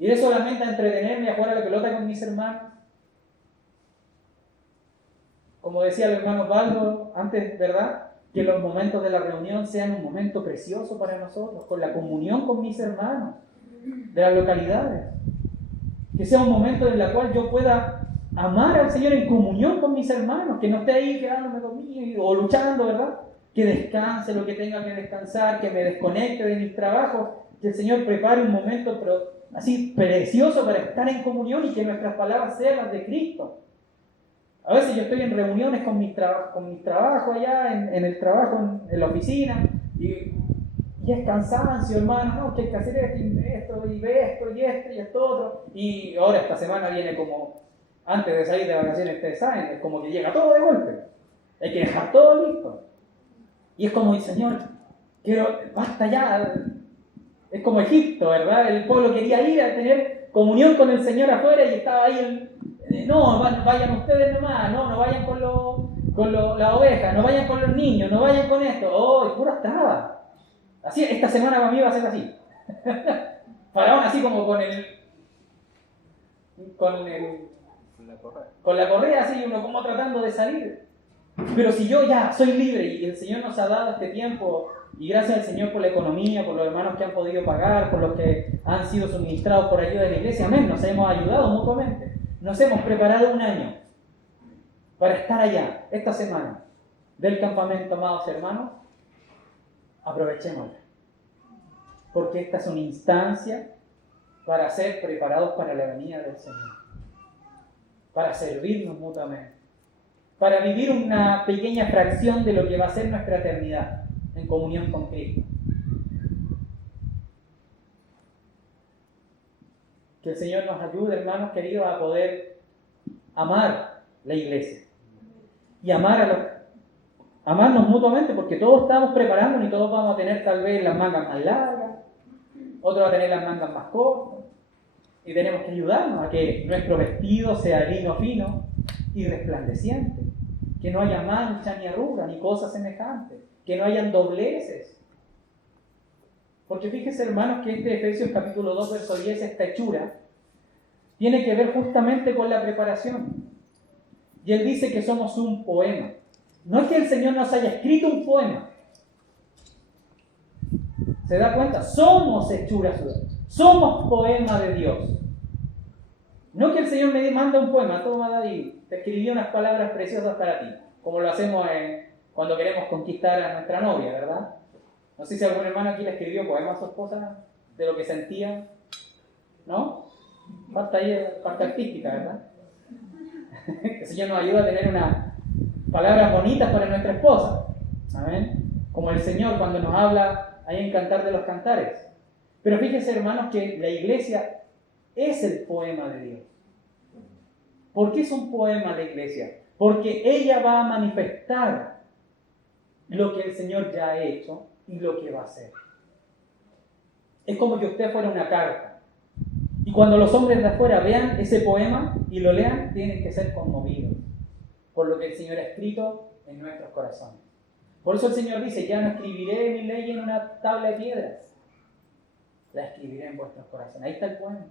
Iré solamente a entretenerme, a jugar a la pelota con mis hermanos. Como decía el hermano Osvaldo antes, ¿verdad?, que los momentos de la reunión sean un momento precioso para nosotros, con la comunión con mis hermanos de las localidades. Que sea un momento en el cual yo pueda amar al Señor en comunión con mis hermanos, que no esté ahí quedándome dormido o luchando, ¿verdad? Que descanse lo que tenga que descansar, que me desconecte de mis trabajos, que el Señor prepare un momento así precioso para estar en comunión y que nuestras palabras sean las de Cristo. A veces yo estoy en reuniones con mis trabajos allá, en el trabajo, en la oficina, y es cansancio, hermano, no, que hay que hacer esto, y esto otro. Y ahora esta semana viene como, antes de salir de vacaciones, ustedes saben, es como que llega todo de golpe. Hay que dejar todo listo. Y es como el Señor, basta ya. Es como Egipto, ¿verdad? El pueblo quería ir a tener comunión con el Señor afuera y estaba ahí no, vayan ustedes nomás, no vayan con la oveja, no vayan con los niños, no vayan con esto. Oh, pura traba. Así, esta semana para mí va a ser así. Faraón así como con la correa, así, uno como tratando de salir. Pero si yo ya soy libre y el Señor nos ha dado este tiempo, y gracias al Señor por la economía, por los hermanos que han podido pagar, por los que han sido suministrados por ayuda de la iglesia, amén, nos hemos ayudado mutuamente. Nos hemos preparado un año para estar allá, esta semana, del campamento, amados hermanos. Aprovechémosla. Porque esta es una instancia para ser preparados para la venida del Señor. Para servirnos mutuamente. Para vivir una pequeña fracción de lo que va a ser nuestra eternidad en comunión con Cristo. Que el Señor nos ayude, hermanos queridos, a poder amar la iglesia y amar Amarnos mutuamente, porque todos estamos preparándonos y todos vamos a tener tal vez las mangas más largas, otros va a tener las mangas más cortas, y tenemos que ayudarnos a que nuestro vestido sea lino fino y resplandeciente, que no haya mancha ni arruga ni cosas semejantes, que no hayan dobleces. Porque fíjese, hermanos, que este Efesios capítulo 2, verso 10, esta hechura, tiene que ver justamente con la preparación. Y él dice que somos un poema. No es que el Señor nos haya escrito un poema. ¿Se da cuenta? Somos hechura suya. Somos poema de Dios. No que el Señor me manda un poema. Toma, David, te escribí unas palabras preciosas para ti. Como lo hacemos cuando queremos conquistar a nuestra novia, ¿verdad? No sé si algún hermano aquí le escribió poema a su esposa de lo que sentía. ¿No? Falta ahí parte artística, ¿verdad? El Señor nos ayuda a tener unas palabras bonitas para nuestra esposa. Amén. Como el Señor cuando nos habla ahí en Cantar de los Cantares. Pero fíjense, hermanos, que la iglesia es el poema de Dios. ¿Por qué es un poema la iglesia? Porque ella va a manifestar lo que el Señor ya ha hecho y lo que va a hacer. Es como que usted fuera una carta. Y cuando los hombres de afuera vean ese poema y lo lean, tienen que ser conmovidos por lo que el Señor ha escrito en nuestros corazones. Por eso el Señor dice, ya no escribiré mi ley en una tabla de piedras, la escribiré en vuestros corazones. Ahí está el poema.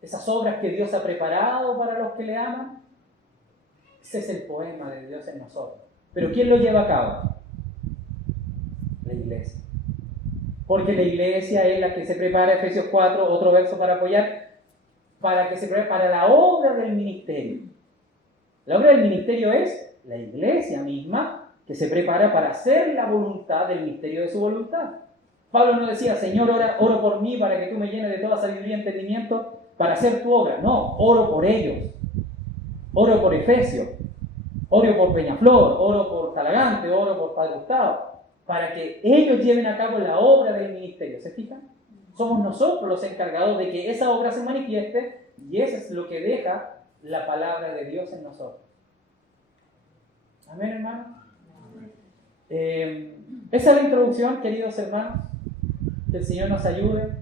Esas obras que Dios ha preparado para los que le aman, ese es el poema de Dios en nosotros. Pero ¿quién lo lleva a cabo? La iglesia. Porque la iglesia es la que se prepara, Efesios 4, otro verso para apoyar, para que se prepare para la obra del ministerio. La obra del ministerio es la iglesia misma que se prepara para hacer la voluntad del misterio de su voluntad. Pablo no decía, Señor, oro por mí para que tú me llenes de toda sabiduría y entendimiento para hacer tu obra. No, oro por ellos. Oro por Efesios. Oro por Peñaflor. Oro por Talagante. Oro por Padre Gustavo. Para que ellos lleven a cabo la obra del ministerio. ¿Se fijan? Somos nosotros los encargados de que esa obra se manifieste y eso es lo que deja la palabra de Dios en nosotros. Amén, hermanos. Esa es la introducción, queridos hermanos. Que el Señor nos ayude,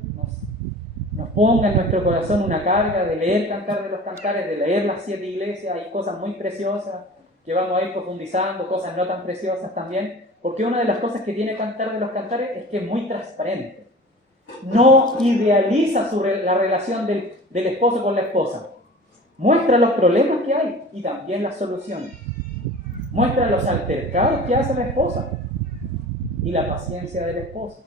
nos ponga en nuestro corazón una carga de leer Cantar de los Cantares, de leer las 7 iglesias. Hay cosas muy preciosas que vamos a ir profundizando, cosas no tan preciosas también. Porque una de las cosas que tiene Cantar de los Cantares es que es muy transparente. No idealiza la relación del esposo con la esposa. Muestra los problemas que hay y también las soluciones. Muestra los altercados que hace la esposa y la paciencia del esposo.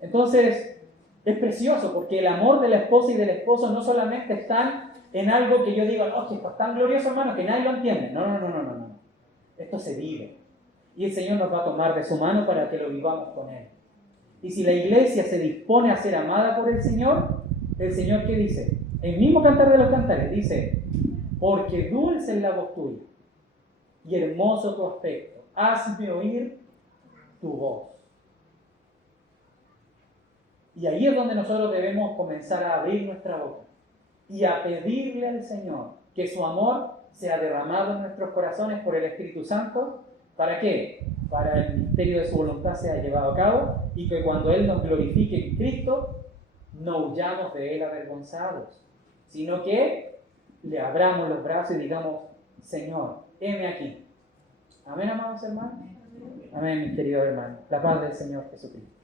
Entonces, es precioso porque el amor de la esposa y del esposo no solamente están en algo que yo diga, no, que esto es tan glorioso, hermano, que nadie lo entiende. No. Esto se vive. Y el Señor nos va a tomar de su mano para que lo vivamos con Él. Y si la iglesia se dispone a ser amada por el Señor ¿qué dice? El mismo Cantar de los Cantares dice, porque dulce es la voz tuya y hermoso tu aspecto, hazme oír tu voz. Y ahí es donde nosotros debemos comenzar a abrir nuestra boca y a pedirle al Señor que su amor sea derramado en nuestros corazones por el Espíritu Santo. ¿Para qué? Para el misterio de su voluntad sea llevado a cabo y que cuando Él nos glorifique en Cristo, no huyamos de Él avergonzados, sino que le abramos los brazos y digamos, Señor, heme aquí. Amén, amados hermanos. Amén, mis queridos hermanos. La paz del Señor Jesucristo.